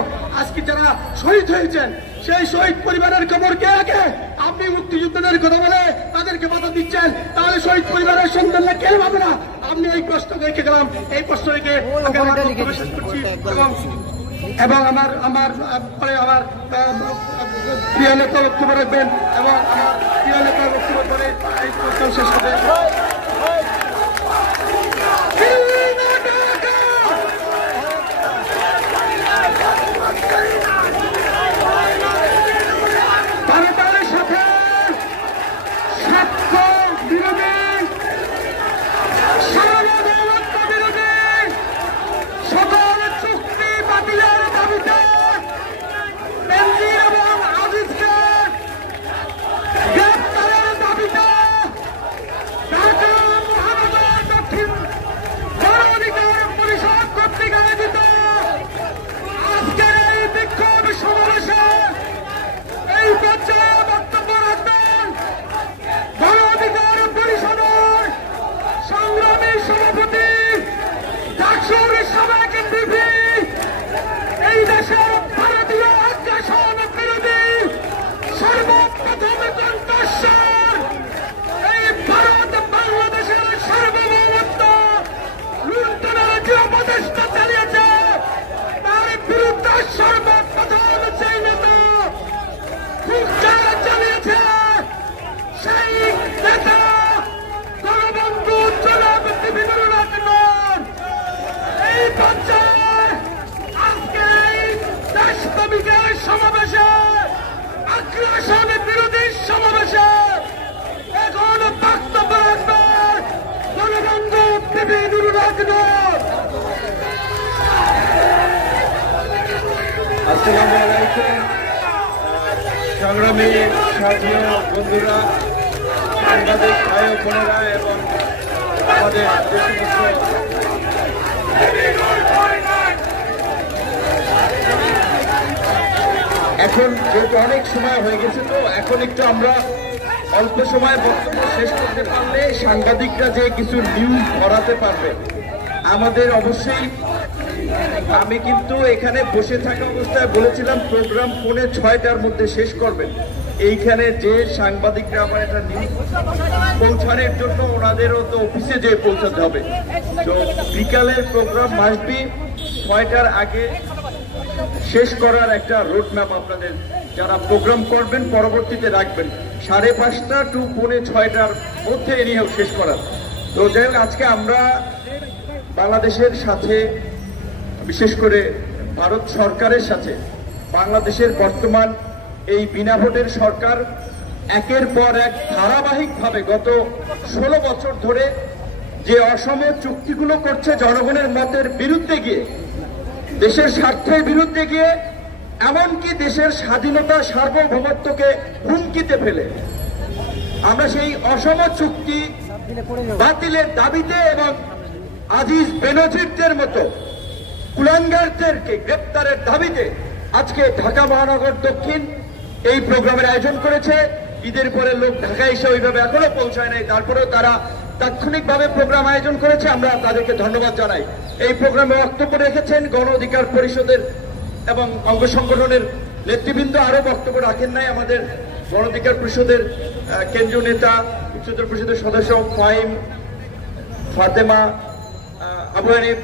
আজকে যারা শহীদ হয়েছেন, সেই শহীদ পরিবারের খবর কে রাখে? আপনি মুক্তিযুদ্ধের কথা বলে তাদেরকে বাধা দিচ্ছেন, তাহলে শহীদ পরিবারের সন্তানরা কেন পাবে না? আপনি এই প্রশ্ন রেখে গেলাম, এই প্রশ্ন রেখে শেষ করছি। এবং আমার প্রিয় নেতা বক্তব্য রাখবেন এবং আমার প্রিয় নেতার বক্তব্য করে এই প্রশ্ন শেষ হবে। আসসালামু আলাইকুম সংগ্রামী সাথী বন্ধুরা, সাংবাদিক ভাই বোনেরা এবং আমাদের এখন যেহেতু অনেক সময় হয়ে গেছে, তো এখন একটু আমরা অল্প সময় বক্তব্য শেষ করতে পারলে সাংবাদিকরা যে কিছু নিউজ ধরাতে পারবে। আমাদের অবশ্যই, আমি কিন্তু এখানে বসে থাকা অবস্থায় বলেছিলাম প্রোগ্রাম 6:45-র মধ্যে শেষ করবেন। এইখানে যে সাংবাদিকরা আমার একটা নিউজ পৌঁছানোর জন্য ওনাদেরও তো অফিসে যেয়ে পৌঁছাতে হবে। তো বিকালের প্রোগ্রাম মাসবি 6টার আগে শেষ করার একটা রোড ম্যাপ আপনাদের যারা প্রোগ্রাম করবেন পরবর্তীতে রাখবেন। 5:30 টু 6:45-র মধ্যে এনিহাও শেষ করার। তো যাই হোক, আজকে আমরা বাংলাদেশের সাথে, বিশেষ করে ভারত সরকারের সাথে বাংলাদেশের বর্তমান এই বিনা ভোটের সরকার একের পর এক ধারাবাহিকভাবে গত 16 বছর ধরে যে অসম চুক্তিগুলো করছে জনগণের মতের বিরুদ্ধে গিয়ে, দেশের স্বার্থের বিরুদ্ধে গিয়ে, এমনকি দেশের স্বাধীনতা সার্বভৌমত্বকে হুমকিতে ফেলে আমরা সেই অসম চুক্তি বাতিলের দাবিতে এবং আজিজ বেনজিরদের মতো কুলাঙ্গারদেরকে গ্রেপ্তারের দাবিতে আজকে ঢাকা মহানগর দক্ষিণ এই প্রোগ্রামের আয়োজন করেছে। ঈদের পরে লোক ঢাকা এসে ওইভাবে এখনো পৌঁছায় নাই, তারপরেও তারা তাৎক্ষণিকভাবে প্রোগ্রাম আয়োজন করেছে, আমরা তাদেরকে ধন্যবাদ জানাই। এই প্রোগ্রামে বক্তব্য রেখেছেন গণ অধিকার পরিষদের এবং অঙ্গ সংগঠনের নেতৃবৃন্দ, আরো বক্তব্য রাখেন নাই আমাদের গণ অধিকার পরিষদের কেন্দ্রীয় নেতা, উচ্চতর পরিষদের সদস্য ফাহিম, ফাতেমা, আবু হানিফ,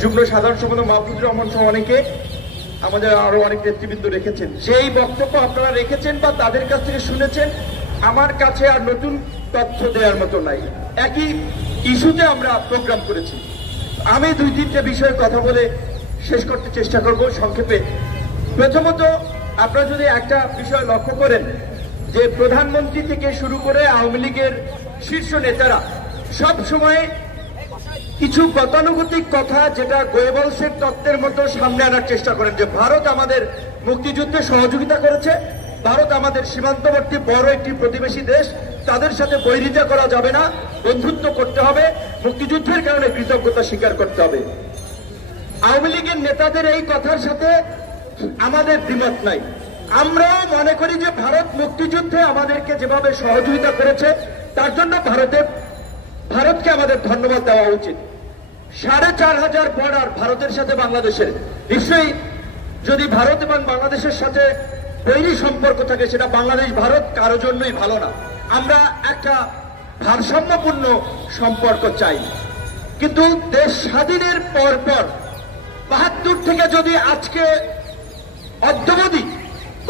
যুগ্ম সাধারণ সম্পাদক মাহফুজুর রহমান সহ অনেকে, আমাদের আরো অনেক নেতৃবৃন্দ রেখেছেন। যেই বক্তব্য আপনারা রেখেছেন বা তাদের কাছ থেকে শুনেছেন, আমার কাছে আর নতুন তথ্য দেওয়ার মতো নাই। একই ইস্যুতে আমরা প্রোগ্রাম করেছি। আমি 2-3টে বিষয়ে কথা বলে শেষ করতে চেষ্টা করব সংক্ষেপে। প্রথমত, আপনারা যদি একটা বিষয় লক্ষ্য করেন যে প্রধানমন্ত্রী থেকে শুরু করে আওয়ামী লীগের শীর্ষ নেতারা সব সময় কিছু গতানুগতিক কথা, যেটা গোয়েবলসের তত্ত্বের মতো সামনে আনার চেষ্টা করেন যে ভারত আমাদের মুক্তিযুদ্ধে সহযোগিতা করেছে, ভারত আমাদের সীমান্তবর্তী বড় একটি প্রতিবেশী দেশ, তাদের সাথে বৈরিতা করা যাবে না, বন্ধুত্ব করতে হবে, মুক্তিযুদ্ধের কারণে কৃতজ্ঞতা স্বীকার করতে হবে। আওয়ামী লীগের নেতাদের এই কথার সাথে আমাদের দ্বিমত নাই। আমরাও মনে করি যে ভারত মুক্তিযুদ্ধে আমাদেরকে যেভাবে সহযোগিতা করেছে তার জন্য ভারতকে আমাদের ধন্যবাদ দেওয়া উচিত। 4500 বর্ডার ভারতের সাথে বাংলাদেশের, নিশ্চয়ই যদি ভারত এবং বাংলাদেশের সাথে বৈরী সম্পর্ক থাকে সেটা বাংলাদেশ ভারত কারো জন্যই ভালো না। আমরা একটা ভারসাম্যপূর্ণ সম্পর্ক চাই। কিন্তু দেশ স্বাধীনের পর 72 থেকে যদি আজকে অদ্যাবধি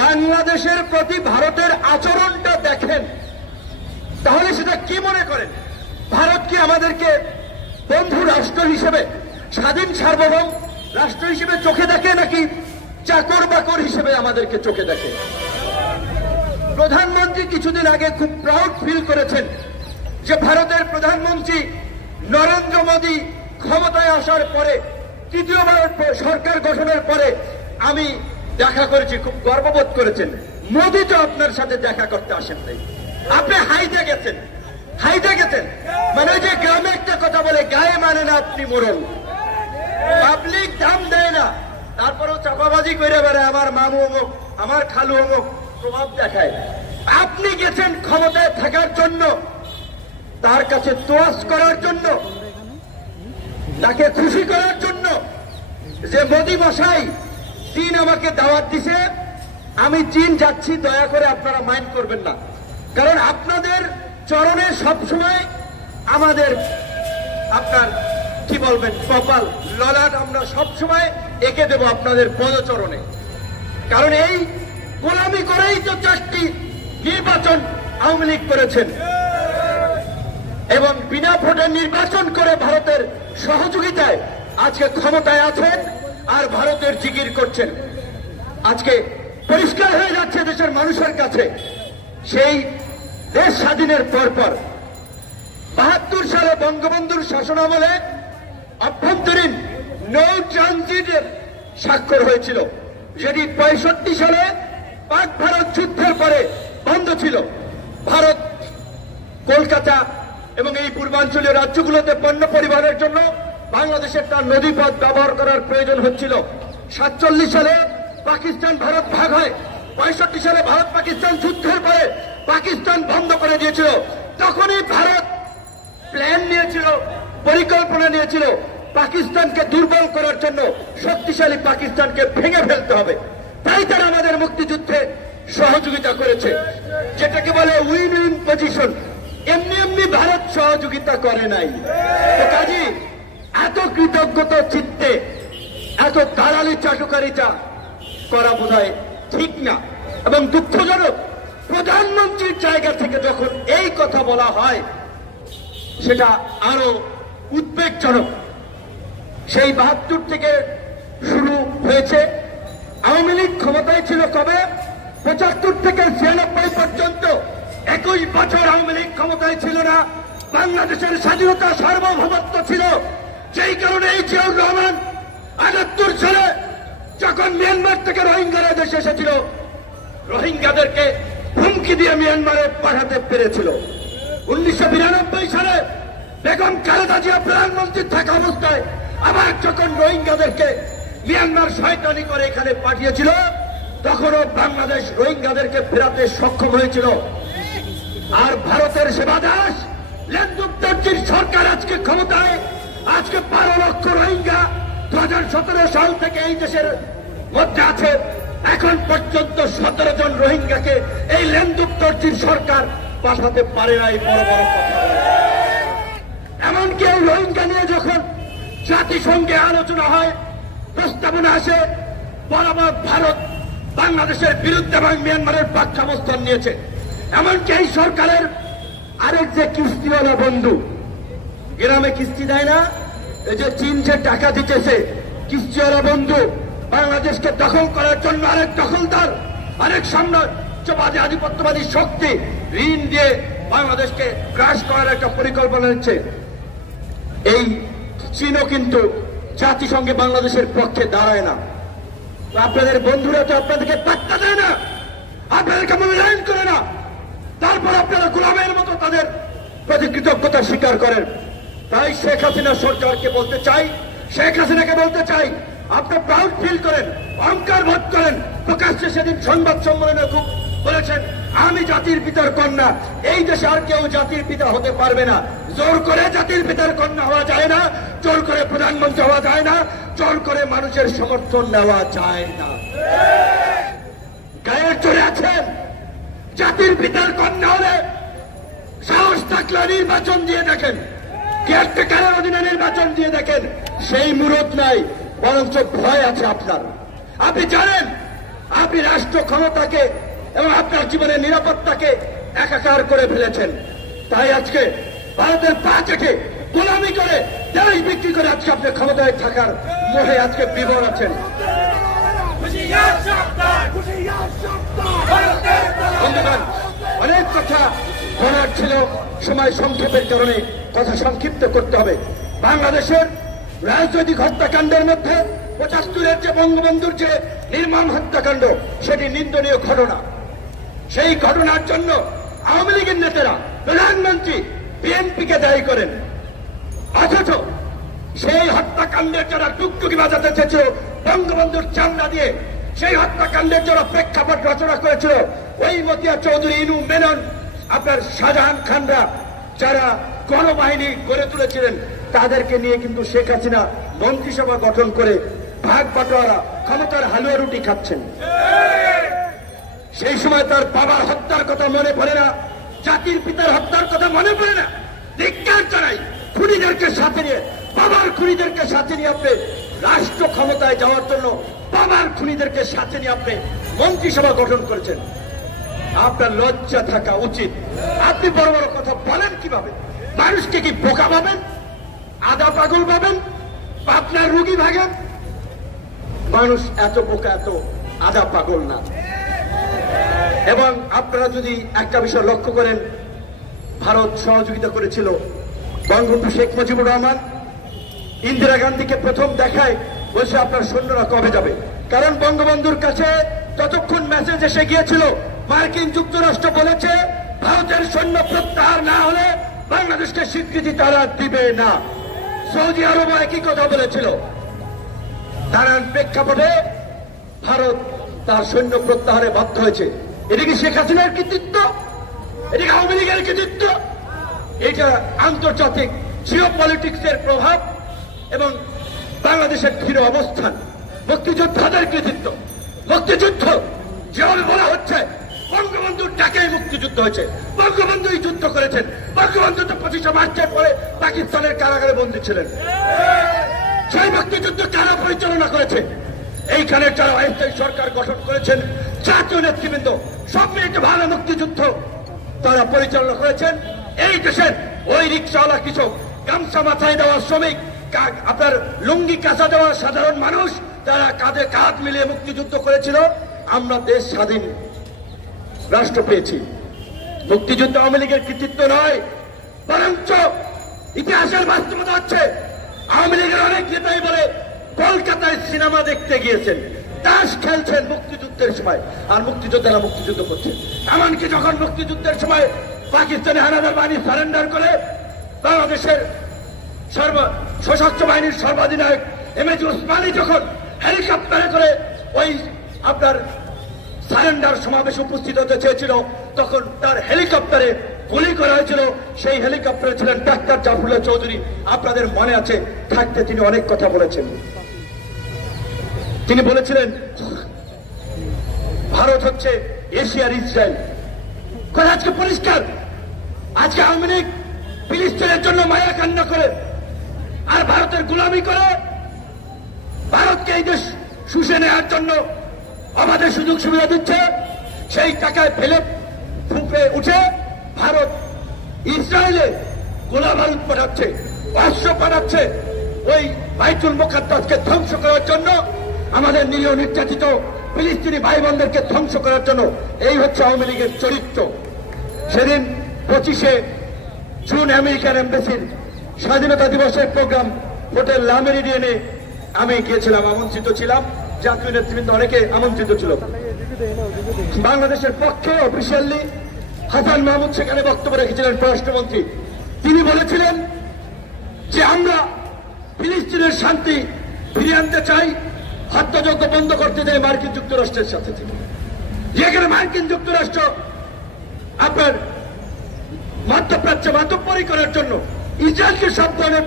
বাংলাদেশের প্রতি ভারতের আচরণটা দেখেন, তাহলে সেটা কি মনে করেন? ভারত কি আমাদেরকে বন্ধু রাষ্ট্র হিসেবে, স্বাধীন সার্বভৌম রাষ্ট্র হিসেবে চোখে দেখে, নাকি চাকর বাকর হিসেবে আমাদেরকে চোখে দেখে? প্রধানমন্ত্রী কিছুদিন আগে খুব প্রাউড ফিল করেছেন যে ভারতের প্রধানমন্ত্রী নরেন্দ্র মোদী ক্ষমতায় আসার পরে, তৃতীয়বার সরকার গঠনের পরে আমি দেখা করেছি, খুব গর্ববোধ করেছেন। মোদী তো আপনার সাথে দেখা করতে আসেন নাই, আপনি হাইতে গেছেন। মানে যে গ্রামে একটা কথা বলে, গায়ে মানে না আপনি মোড়ল, পাবলিক দাম দেয় না, তারপরেও চাপাবাজি করে বেড়ায়, আমার মামু অমুক, আমার খালু অমুক, প্রভাব দেখায়। আপনি গেছেন ক্ষমতায় থাকার জন্য, তার কাছে তোয়াজ করার জন্য, তাকে খুশি করার জন্য যে মোদী মশাই চীন আমাকে দাওয়াত দিছে, আমি চীন যাচ্ছি, দয়া করে আপনারা মাইন্ড করবেন না, কারণ আপনাদের চরণে সবসময় আমাদের, আপনার কি বলবেন, কপাল ললাট আমরা সবসময় এঁকে দেব আপনাদের পদচরণে। কারণ এই গোলামি করেই তো 4টি নির্বাচন আওয়ামী লীগ করেছেন এবং বিনা ভোটে নির্বাচন করে ভারতের সহযোগিতায় আজকে ক্ষমতায় আছেন আর ভারতের জিকির করছেন। আজকে পরিষ্কার হয়ে যাচ্ছে দেশের মানুষের কাছে, সেই দেশ স্বাধীনের পর 72 সালে বঙ্গবন্ধুর শাসনামলে অভ্যন্তরীণ নৌ ট্রানজিটের স্বাক্ষর হয়েছিল, যেটি 65 সালে পাক ভারত যুদ্ধের পরে বন্ধ ছিল। ভারত কলকাতা এবং এই পূর্বাঞ্চলীয় রাজ্যগুলোতে পণ্য পরিবহনের জন্য বাংলাদেশের তার নদীপথ ব্যবহার করার প্রয়োজন হচ্ছিল। 47 সালে পাকিস্তান ভারত ভাগ হয়, 65 সালে ভারত পাকিস্তান যুদ্ধের পরে পাকিস্তান বন্ধ করে দিয়েছিল। তখনই ভারত প্ল্যান নিয়েছিল, পরিকল্পনা নিয়েছিল পাকিস্তানকে দুর্বল করার জন্য, শক্তিশালী পাকিস্তানকে ভেঙে ফেলতে হবে। তাই তারা আমাদের মুক্তিযুদ্ধে সহযোগিতা করেছে, যেটাকে বলে উইন উইন পজিশন। এমনি ভারত সহযোগিতা করে নাই। কাজী এত কৃতজ্ঞতা চিত্তে এত দালালি চাটুকারিতা করা বোধহয় ঠিক না এবং দুঃখজনক। প্রধানমন্ত্রীর জায়গা থেকে যখন এই কথা বলা হয় সেটা আরো উদ্বেগজনক। সেই 72 থেকে শুরু হয়েছে। আওয়ামী লীগ ক্ষমতায় ছিল কবে? 75 থেকে 96 পর্যন্ত 21 বছর আওয়ামী লীগ ক্ষমতায় ছিল না। বাংলাদেশের স্বাধীনতা সার্বভৌমত্ব ছিল। যেই কারণে এই জিয়াউর রহমান 78 সালে যখন মিয়ানমার থেকে রোহিঙ্গারা দেশে এসেছিল, রোহিঙ্গাদেরকে হুমকি দিয়ে মিয়ানমারে পাঠাতে পেরেছিল। 1992 সালে বেগম খালেদা জিয়া প্রধানমন্ত্রী থাকা অবস্থায় আবার যখন রোহিঙ্গাদেরকে মিয়ানমার শয়তানি করে এখানে পাঠিয়েছিল, তখনও বাংলাদেশ রোহিঙ্গাদেরকে ফেরাতে সক্ষম হয়েছিল। আর ভারতের সেবা দাস লেন্দুপ্তর্জির সরকার আজকে ক্ষমতায়, আজকে 12 লক্ষ রোহিঙ্গা 2017 সাল থেকে এই দেশের মধ্যে আছে। এখন পর্যন্ত 17 জন রোহিঙ্গাকে এই লেন্দুপ্তর্জির সরকার পাঠাতে পারে নাই। বড় বড় কথা বলে। এমনকি এই রোহিঙ্গা নিয়ে যখন জাতিসংঘে আলোচনা হয়, প্রস্তাবনা আসে, বরাবর ভারত বাংলাদেশের বিরুদ্ধে এবং মিয়ানমারের পক্ষাবস্থান নিয়েছে। এমনকি এই সরকারের আরেক যে কিস্তিওয়ালা বন্ধু, গ্রামে কিস্তি দেয় না, এই যে চীন যে টাকা দিতেছে, কিস্তিওয়ালা বন্ধু বাংলাদেশকে দখল করার জন্য আরেক দখলদার, আরেক সাম্রাজ্যবাদী আধিপত্যবাদী শক্তি ঋণ দিয়ে বাংলাদেশকে গ্রাস করার একটা পরিকল্পনা নিচ্ছে। এই চীনও কিন্তু জাতিসংঘে বাংলাদেশের পক্ষে দাঁড়ায় না। আপনাদের বন্ধুরা তো আপনাদেরকে পাত্তা দেয় না, আপনাদেরকে মূল্যায়ন করে না, তারপর আপনারা গোলামের মতো তাদের প্রতি কৃতজ্ঞতা স্বীকার করেন। তাই শেখ হাসিনা সরকারকে বলতে চাই, শেখ হাসিনাকে বলতে চাই, আপনি প্রাউড ফিল করেন, অহংকার বোধ করেন। প্রকাশ্যে সেদিন সংবাদ সম্মেলনে খুব বলেছেন, আমি জাতির পিতার কন্যা, এই দেশে আর কেউ জাতির পিতা হতে পারবে না। জোর করে জাতির পিতার কন্যা হওয়া যায় না, জোর করে প্রধানমন্ত্রী হওয়া যায় না, জোর করে মানুষের সমর্থন নেওয়া যায় না। গায়ের জোরে আছেন, জাতির পিতার কন্যা হলে সাহস থাকলে নির্বাচন দিয়ে দেখেন, কেয়ারটেকারের অধীনে নির্বাচন দিয়ে দেখেন, সেই মুরত নাই, বরঞ্চ ভয় আছে আপনার। আপনি জানেন আপনি রাষ্ট্র ক্ষমতাকে এবং আপনার জীবনের নিরাপত্তাকে একাকার করে ফেলেছেন। তাই আজকে ভারতের পা চেটে গোলামি করে দেশ বিক্রি করে আজকে আপনি ক্ষমতায় থাকার মোহে আজকে বিভোর আছেন। বন্ধুগণ, অনেক কথা বলার ছিল, সময় সংক্ষেপের কারণে কথা সংক্ষিপ্ত করতে হবে। বাংলাদেশের রাজনৈতিক হত্যাকাণ্ডের মধ্যে 75-এর যে বঙ্গবন্ধুর যে নির্মম হত্যাকাণ্ড, সেটি নিন্দনীয় ঘটনা। সেই ঘটনার জন্য আওয়ামী লীগের নেতারা, প্রধানমন্ত্রী বিএনপিকে দায়ী করেন, অথচ সেই হত্যাকাণ্ডের যারা টুকটুকি বাজাতে চেয়েছিল বঙ্গবন্ধুর চামড়া দিয়ে, সেই হত্যাকাণ্ডের যারা প্রেক্ষাপট রচনা করেছিল ওই মতিয়া চৌধুরী, ইনু মেনন, আপনার শাহজাহান খানরা, যারা গণবাহিনী গড়ে তুলেছিলেন, তাদেরকে নিয়ে কিন্তু শেখ হাসিনা মন্ত্রিসভা গঠন করে ভাগ বাটোয়ারা, ক্ষমতার হালুয়া রুটি খাচ্ছেন। সেই সময় তার বাবার হত্যার কথা মনে পড়ে না, জাতির পিতার হত্যার কথা মনে পড়ে না। ধিক্কার জানাই, খুনিদেরকে সাথে নিয়ে, বাবার খুনিদেরকে সাথে নিয়ে আপনি রাষ্ট্র ক্ষমতায় যাওয়ার জন্য বাবার খুনিদেরকে সাথে নিয়ে আপনি মন্ত্রিসভা গঠন করেছেন। আপনার লজ্জা থাকা উচিত। আপনি বড় বড় কথা বলেন কিভাবে? মানুষকে কি বোকা ভাবেন, আধা পাগল ভাবেন, আপনার রোগী ভাবেন? মানুষ এত বোকা, এত আধা পাগল না। এবং আপনারা যদি একটা বিষয় লক্ষ্য করেন, ভারত সহযোগিতা করেছিল বঙ্গবন্ধু শেখ মুজিবুর রহমান ইন্দিরা গান্ধীকে প্রথম দেখায় বলছে আপনার সৈন্যরা কবে যাবে। কারণ বঙ্গবন্ধুর কাছে ততক্ষণ মেসেজ এসে গিয়েছিল, মার্কিন যুক্তরাষ্ট্র বলেছে ভারতের সৈন্য প্রত্যাহার না হলে বাংলাদেশকে স্বীকৃতি তারা দিবে না। সৌদি আরব একই কথা বলেছিল। তার প্রেক্ষাপটে ভারত তার সৈন্য প্রত্যাহারে বাধ্য হয়েছে। এটা কি শেখ হাসিনার কৃতিত্ব? এটা কি আওয়ামী লীগের কৃতিত্ব? এটা আন্তর্জাতিক জিও পলিটিক্সের প্রভাব এবং বাংলাদেশের দৃঢ় অবস্থান, মুক্তিযোদ্ধাদের কৃতিত্ব। মুক্তিযুদ্ধ যেভাবে বলা হচ্ছে, বঙ্গবন্ধুর ডাকেই মুক্তিযুদ্ধ হয়েছে, বঙ্গবন্ধুই যুদ্ধ করেছেন। বঙ্গবন্ধু তো 25শে মার্চের পরে পাকিস্তানের কারাগারে বন্দী ছিলেন। সেই মুক্তিযুদ্ধ কারা পরিচালনা করেছে? এইখানে যারা অস্থায়ী সরকার গঠন করেছেন, জাতীয় নেতৃবৃন্দ, সব মিলিয়ে ভালো মুক্তিযুদ্ধ তারা পরিচালনা করেছেন। এই দেশের ওই রিক্সাওয়ালা কৃষক, গামছা মাথায় দেওয়া শ্রমিক, আপনার লুঙ্গি কাঁচা দেওয়া সাধারণ মানুষ, তারা কাঁধে কাঁধ মিলিয়ে মুক্তিযুদ্ধ করেছিল। আমরা দেশ স্বাধীন রাষ্ট্র পেয়েছি। মুক্তিযুদ্ধ আওয়ামী লীগের কৃতিত্ব নয়, বরঞ্চ ইতিহাসের বাস্তবতা হচ্ছে আওয়ামী লীগের অনেক নেতাই বলে কলকাতায় সিনেমা দেখতে গিয়েছেন, তাস খেলছেন মুক্তিযুদ্ধের সময়, আর মুক্তিযোদ্ধারা মুক্তিযুদ্ধ করছেন। এমনকি যখন মুক্তিযুদ্ধের সময় পাকিস্তানি হানাদার বাহিনী সারেন্ডার করে বাংলাদেশের সশস্ত্র বাহিনীর সর্বাধিনায়ক এমএজি ওসমানী যখন হেলিকপ্টারে করে ওই আপনার সারেন্ডার সমাবেশে উপস্থিত হতে চেয়েছিল, তখন তার হেলিকপ্টারে গুলি করা হয়েছিল। সেই হেলিকপ্টারে ছিলেন ডাক্তার জাফরুল্লাহ চৌধুরী। আপনাদের মনে আছে থাকতে তিনি অনেক কথা বলেছেন। তিনি বলেছিলেন ভারত হচ্ছে এশিয়ার ইসরায়েল। কথা আজকে পরিষ্কার। আজকে আওয়ামী লীগ ফিলিস্তিনের জন্য মায়া কান্না করে আর ভারতের গোলামি করে ভারতকে এই দেশ শুষে নেওয়ার জন্য আমাদের সুযোগ সুবিধা দিচ্ছে। সেই টাকায় ফেলে ফুঁপে উঠে ভারত ইসরায়েলে গোলা বারুদ পাঠাচ্ছে, অস্ত্র পাঠাচ্ছে ওই বাইতুল মুকাদ্দাসকে ধ্বংস করার জন্য, আমাদের নিরীহ নির্যাতিত ফিলিস্তিনি ভাই বোনদেরকে ধ্বংস করার জন্য। এই হচ্ছে আওয়ামী লীগের চরিত্র। সেদিন 25শে জুন আমেরিকান এম্বাসির স্বাধীনতা দিবসের প্রোগ্রাম হোটেল লা মেরিডিয়ানে আমি গিয়েছিলাম, আমন্ত্রিত ছিলাম। জাতীয় নেতৃবৃন্দ অনেকে আমন্ত্রিত ছিল। বাংলাদেশের পক্ষে অফিসিয়ালি হাসান মাহমুদ সেখানে বক্তব্য রেখেছিলেন, পররাষ্ট্রমন্ত্রী। তিনি বলেছিলেন যে আমরা ফিলিস্তিনের শান্তি ফিরিয়ে আনতে চাই, হত্যাযজ্ঞ বন্ধ করতে চাই মার্কিন যুক্তরাষ্ট্রের সাথে থেকে। যেখানে মার্কিন যুক্তরাষ্ট্র আপনার মধ্যপ্রাচ্যে মাতব্বরি করার জন্য ইসরায়েলকে সব ধরনের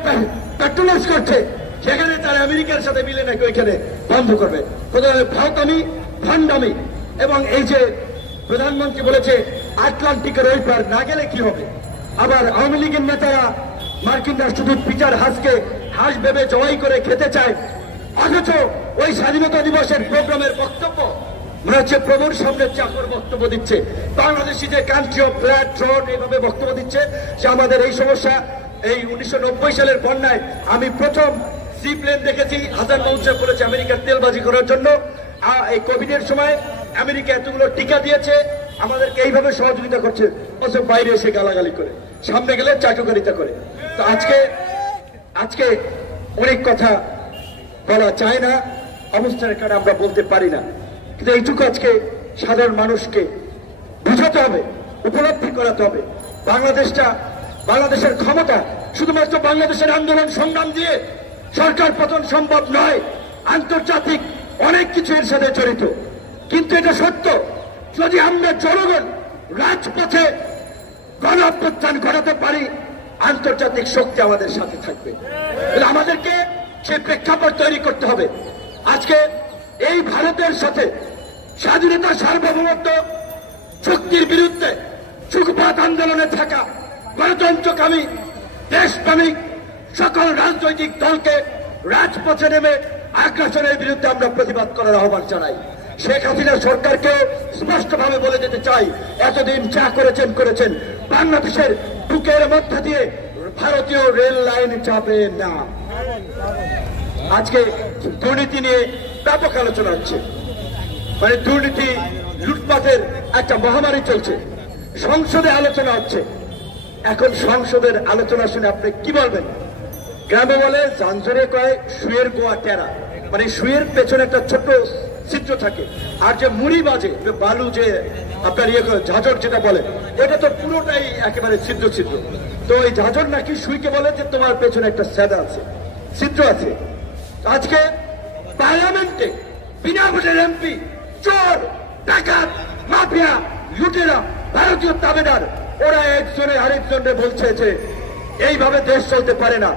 প্যাট্রোলাইজ করছে, সেখানে তারা আমেরিকার সাথে মিলে নাকি ওইখানে বন্ধ করবে। ভারতামি ভণ্ডামি। এবং এই যে প্রধানমন্ত্রী বলেছে আটলান্টিকের ওই পার না গেলে কি হবে। আবার আওয়ামী লীগের নেতারা মার্কিন রাষ্ট্রদূত পিটার হাসকে হাঁস ভেবে জবাই করে খেতে চায়, অথচ ওই স্বাধীনতা দিবসের প্রোগ্রামের বক্তব্য মনে হচ্ছে প্রভুর সামনে চাকর বক্তব্য দিচ্ছে। বাংলাদেশি যে কান্ট্রি অফ ফ্ল্যাট রোড এইভাবে বক্তব্য দিচ্ছে যে আমাদের এই সমস্যা। এই 1990 সালের বন্যায় আমি প্রথম সি প্লেন দেখেছি, হাসান মাহমুদ সাহেব বলেছে আমেরিকার তেলবাজি করার জন্য। এই কোভিডের সময় আমেরিকা এতগুলো টিকা দিয়েছে, আমাদেরকে এইভাবে সহযোগিতা করছে, অথচ বাইরে এসে গালাগালি করে, সামনে গেলে চাটুকারিতা করে। তো আজকে অনেক কথা বলা যায় না, অবস্থানের কারণে আমরা বলতে পারি না, কিন্তু এইটুকু আজকে সাধারণ মানুষকে বুঝাতে হবে, উপলব্ধি করাতে হবে। বাংলাদেশের ক্ষমতা শুধুমাত্র বাংলাদেশের আন্দোলন সংগ্রাম দিয়ে সরকার পতন সম্ভব নয়, আন্তর্জাতিক অনেক কিছু এর সাথে জড়িত। কিন্তু এটা সত্য, যদি আমরা জনগণ রাজপথে গণ অভ্যুত্থান ঘটাতে পারি, আন্তর্জাতিক শক্তি আমাদের সাথে থাকবে। আমাদেরকে সেই প্রেক্ষাপট তৈরি করতে হবে। আজকে এই ভারতের সাথে স্বাধীনতা সার্বভৌমত্ব চুক্তির বিরুদ্ধে যুগপৎ আন্দোলনে থাকা গণতন্ত্রকামী দেশপ্রেমিক সকল রাজনৈতিক দলকে রাজপথে নেমে আগ্রাসনের বিরুদ্ধে আমরা প্রতিবাদ করার আহ্বান জানাই। শেখ হাসিনা সরকারকে স্পষ্টভাবে বলে যেতে চাই, এতদিন যা করেছেন, বাংলাদেশের বুকের মধ্যে দিয়ে ভারতীয় রেল লাইন যাবে না। আজকে দুর্নীতি নিয়ে ব্যাপক আলোচনা হচ্ছে, মানে দুর্নীতি লুটপাটের একটা মহামারী চলছে, সংসদে আলোচনা হচ্ছে। এখন সংসদের আলোচনা শুনে আপনি কি বলবেন? গ্রামে বলে জাঞ্জরে কয় শুয়ের গোয়া টেরা, মানে শুয়ের পেছনে একটা ছোট ছিদ্র থাকে, আর যে মুড়ি বাজে বালু যে আপনার ঝাঁঝর যেটা বলে, এটা তো পুরোটাই একেবারে ছিদ্র। তো এই ঝাঁঝর নাকি শুইকে বলে যে তোমার পেছনে একটা সেদা আছে, ছিদ্র আছে। আজকে পার্লামেন্টে বিনা ভোটের এমপি, চোর, ডাকাত, মাফিয়া, লুটেরা, ভারতীয় তাবেদার, ওরা একজনে আরেকজনে বলছে যে এইভাবে দেশ চলতে পারে না,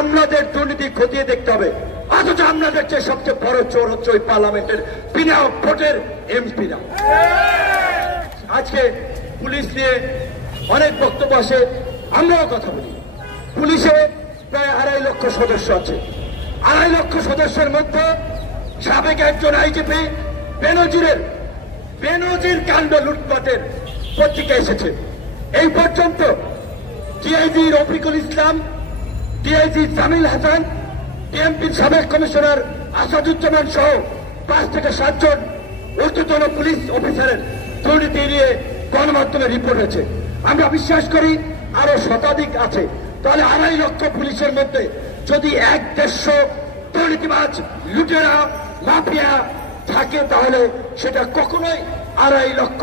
আমাদের দুর্নীতি খতিয়ে দেখতে হবে। অথচ আমরা দেখছি সবচেয়ে বড় চোর হচ্ছে ওই পার্লামেন্টের বিনা ভোটের এমপিরা। আজকে পুলিশ নিয়ে অনেক বক্তব্য আসে, আমরাও কথা বলি। পুলিশে প্রায় 2.5 লক্ষ সদস্য আছে। 2.5 লক্ষ সদস্যের মধ্যে সাবেক একজন আইজিপি বেনজির কাণ্ড লুটপাটের পত্রিকা এসেছে। এই পর্যন্ত ডিআইজি রফিকুল ইসলাম, ডিআইজি জামিল হাসান, ডিএমপির সাবেক কমিশনার আসাদুজ্জামান সহ 5 থেকে 7 জন ঊর্ধ্বতন পুলিশ অফিসারের দুর্নীতি নিয়ে গণমাধ্যমে রিপোর্ট হয়েছে। আমরা বিশ্বাস করি আরো শতাধিক আছে। তাহলে 2.5 লক্ষ পুলিশের মধ্যে যদি 1-150 দুর্নীতিবাজ, লুটেরা, মাফিয়া থাকে তাহলে সেটা কখনোই 2.5 লক্ষ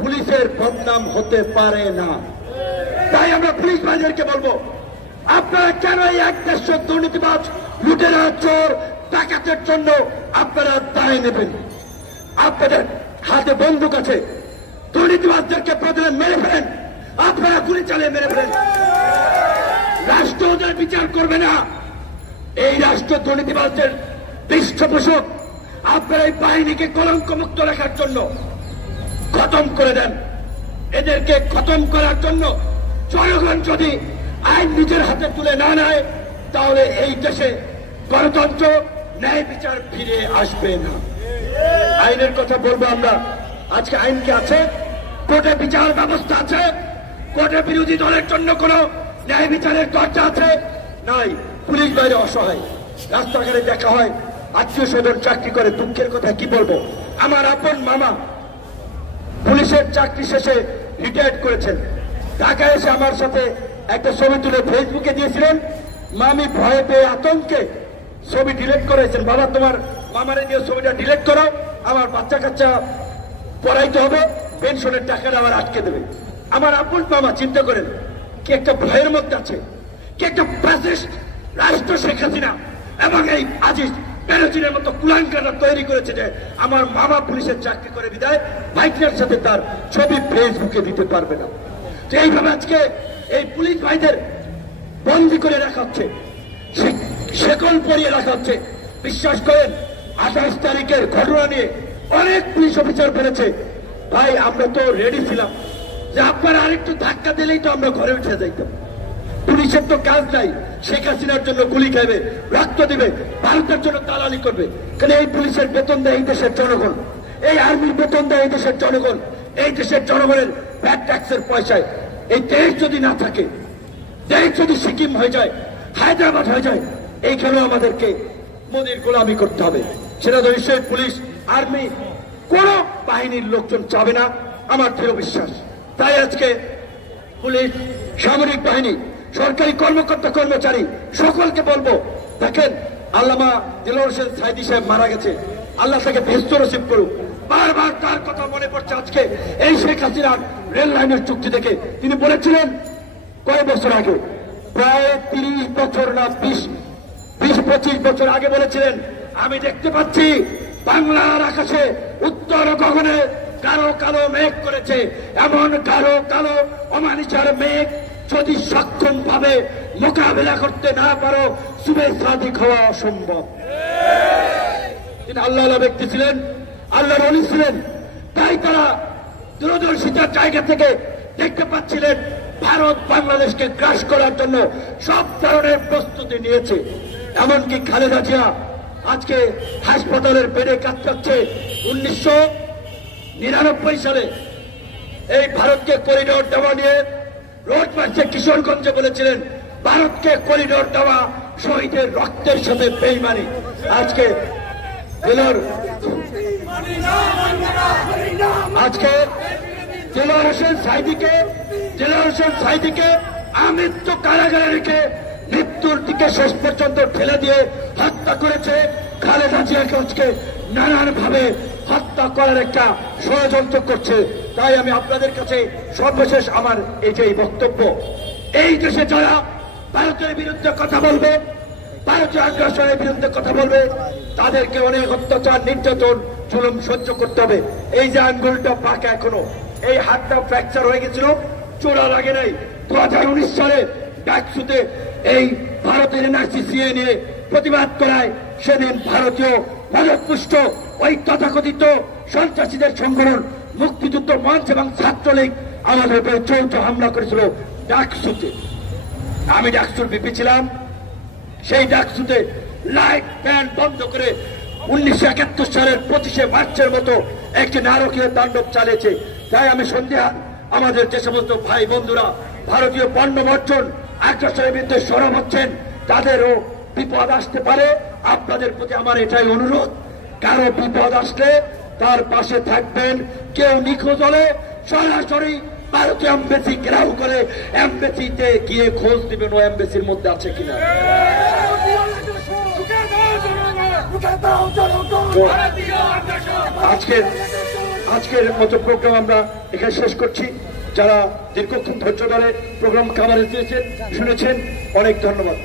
পুলিশের বদনাম হতে পারে না। তাই আমরা পুলিশ ভাইদেরকে বলবো, আপনারা কেন এই 1-150 দুর্নীতিবাজ, লুটেরা, চোর, ডাকাতের জন্য আপনারা দায় নেবেন? আপনাদের হাতে বন্দুক আছে, দুর্নীতিবাজদেরকে প্রথমে মেরে ফেলেন, আপনারা গুলি চালিয়ে মেরে ফেলেন। রাষ্ট্র ওদের বিচার করবে না। এই রাষ্ট্র দুর্নীতিবাজদের পৃষ্ঠপোষক। আপনারা এই বাহিনীকে কলঙ্ক মুক্ত রাখার জন্য খতম করে দেন। এদেরকে খতম করার জন্য জনগণ যদি আইন নিজের হাতে তুলে না নেয় তাহলে এই দেশে গণতন্ত্র, ন্যায় বিচার ফিরে আসবে না। আইনের কথা বলবো আমরা। আজকে আইন কি আছে? কোর্টে বিচার ব্যবস্থা আছে? কোর্টে বিরোধী দলের জন্য কোন ন্যায় বিচারের দরজা আছে? নাই। পুলিশ বাইরে অসহায়, রাস্তাঘাটে দেখা হয়, আত্মীয় স্বজন চাকরি করে। দুঃখের কথা কি বলবো, আমার আপন মামা পুলিশের চাকরি শেষে রিটায়ার্ড করেছেন। ঢাকায় এসে আমার সাথে একটা ছবি তুলে ফেসবুকে দিয়েছিলেন। মামি ভয়ে পেয়ে আতঙ্কে ছবি ডিলিট করেছেন। বাবা, তোমার মামারে দিয়ে ছবিটা ডিলিট করো, আমার বাচ্চা কাচ্চা পড়াইতে হবে, পেনশনের টাকাটা আবার আটকে দেবে। আমার আপন মামা, চিন্তা করেন কি একটা ভয়ের মধ্যে আছে, কি একটা ফ্যাসিস্ট রাষ্ট্র শেখ হাসিনা এবং এই আজিজ বেনজিরের মতো কুলাঙ্গারা তৈরি করেছে যে আমার মামা পুলিশের চাকরি করে বিদায় ভাইদের সাথে তার ছবি ফেসবুকে দিতে পারবে না। তো এইভাবে আজকে এই পুলিশ ভাইদের বন্দী করে রাখা হচ্ছে, শেকল পরিয়ে রাখা হচ্ছে। বিশ্বাস করেন 28 তারিখের ঘটনা নিয়ে অনেক পুলিশ অফিসার বলেছে, ভাই আমরা তো রেডি ছিলাম যে আপনারা আরেকটু ধাক্কা দিলেই তো আমরা ঘরে উঠে যাইতাম। পুলিশের তো কাজ নাই, শেখ হাসিনার জন্য গুলি খাইবে, রক্ত দিবে, ভারতের জন্য দালালি করবে। কারণ এই পুলিশের বেতন দেয় এই দেশের জনগণ, এই আর্মির বেতন দেয় এই দেশের জনগণ, এই দেশের জনগণের ভ্যাট ট্যাক্সের পয়সায়। এই দেশ যদি না থাকে, দেশ যদি সিকিম হয়ে যায়, হায়দ্রাবাদ হয়ে যায়, এইখানেও আমাদেরকে মোদির গোলামি করতে হবে। সেটা তো নিশ্চয়ই পুলিশ, আর্মি, কোন বাহিনীর লোকজন চাবে না, আমার দৃঢ় বিশ্বাস। তাই আজকে পুলিশ, সামরিক বাহিনী, সরকারি কর্মকর্তা কর্মচারী সকলকে বলবো, দেখেন আল্লামা দিলওয়ার হোসেন সাইদি সাহেব মারা গেছে, আল্লাহ তাকে বেহেশত নসিব করুক। বারবার তার কথা মনে পড়ছে আজকে এই শেখ হাসিনার রেল লাইনের চুক্তি থেকে। তিনি বলেছিলেন কয়েক বছর আগে, প্রায় 30 বছর না 20-25 বছর আগে বলেছিলেন, আমি দেখতে পাচ্ছি বাংলার আকাশে উত্তর গগনে কালো কালো মেঘ করেছে, এমন কালো কালো অমানিসার মেঘ যদি সক্ষম ভাবে মোকাবেলা করতে না পারো সুবে সাদিক হওয়া অসম্ভব। তিনি আল্লাহ ব্যক্তি ছিলেন, আল্লাহর ওলি ছিলেন। তাই তারা দূরদর্শিতার জায়গা থেকে দেখতে পাচ্ছিলেন ভারত বাংলাদেশকে গ্রাস করার জন্য সব ধরনের প্রস্তুতি নিয়েছে। এমনকি খালেদা জিয়া আজকে হাসপাতালের বেডে কাতরাচ্ছে। 1999 সালে এই ভারতকে করিডোর দেওয়া নিয়ে রোড মার্চে কিশোরগঞ্জে বলেছিলেন, ভারতকে করিডোর দেওয়া শহীদের রক্তের সাথে বেইমানি। আজকে দিলওয়ার হোসেন সাইদিকে আমৃত্যু কারাগারে রেখে মৃত্যুর দিকে শেষ পর্যন্ত ঠেলে দিয়ে হত্যা করেছে। খালেদা জিয়াকে আজকে নানান ভাবে হত্যা করার একটা ষড়যন্ত্র করছে। তাই আমি আপনাদের কাছে সর্বশেষ আমার এই যে বক্তব্য, এই দেশে যারা ভারতের বিরুদ্ধে কথা বলবে, ভারতীয় আগ্রাসনের বিরুদ্ধে কথা বলবে, তাদেরকে অনেক অত্যাচার, নির্যাতন, জুলুম সহ্য করতে হবে। এই যে আঙ্গুলটা পাকা এখনো, এই হাতটা ফ্র্যাকচার হয়ে গেছিল, চোরা লাগে নাই। 2019 সালে ডাকসুতে এই ভারতের এনআরসি সিএ নিয়ে প্রতিবাদ করায় সেদিন ভারতীয় মদতপুষ্ট ওই তথাকথিত সন্ত্রাসীদের সংগঠন মুক্তিযুদ্ধ মঞ্চ এবং ছাত্রলীগ আমাদের উপরে যৌথ হামলা করেছিল ডাকসুতে। আমি ডাকসুর বিপি ছিলাম। সেই ডাকসুতে লাইট ফ্যান বন্ধ করে 1971 সালের 25শে মার্চের মতো একটি নারকীয় তাণ্ডব চালিয়েছে। তাই আমি সন্ধ্যা আমাদের যে সমস্ত ভাই বন্ধুরা ভারতীয় পণ্য বর্জন আগ্রাসনের বিরুদ্ধে সরব হচ্ছেন, তাদেরও বিপদ আসতে পারে। আপনাদের প্রতি আমার এটাই অনুরোধ, কারো বিপদ আসলে তার পাশে থাকবেন। কেউ নিখোঁজ হলে সরাসরি ভারতীয় এমবেসি ঘেরাও করে এমবেসিতে গিয়ে খোঁজ দিবেন ও এমবেসির মধ্যে আছে কিনা। আজকের মতো প্রোগ্রাম আমরা এখানে শেষ করছি। যারা দীর্ঘক্ষণ ধৈর্য ধরে প্রোগ্রাম কাভারেজ দিয়েছেন শুনেছেন, অনেক ধন্যবাদ।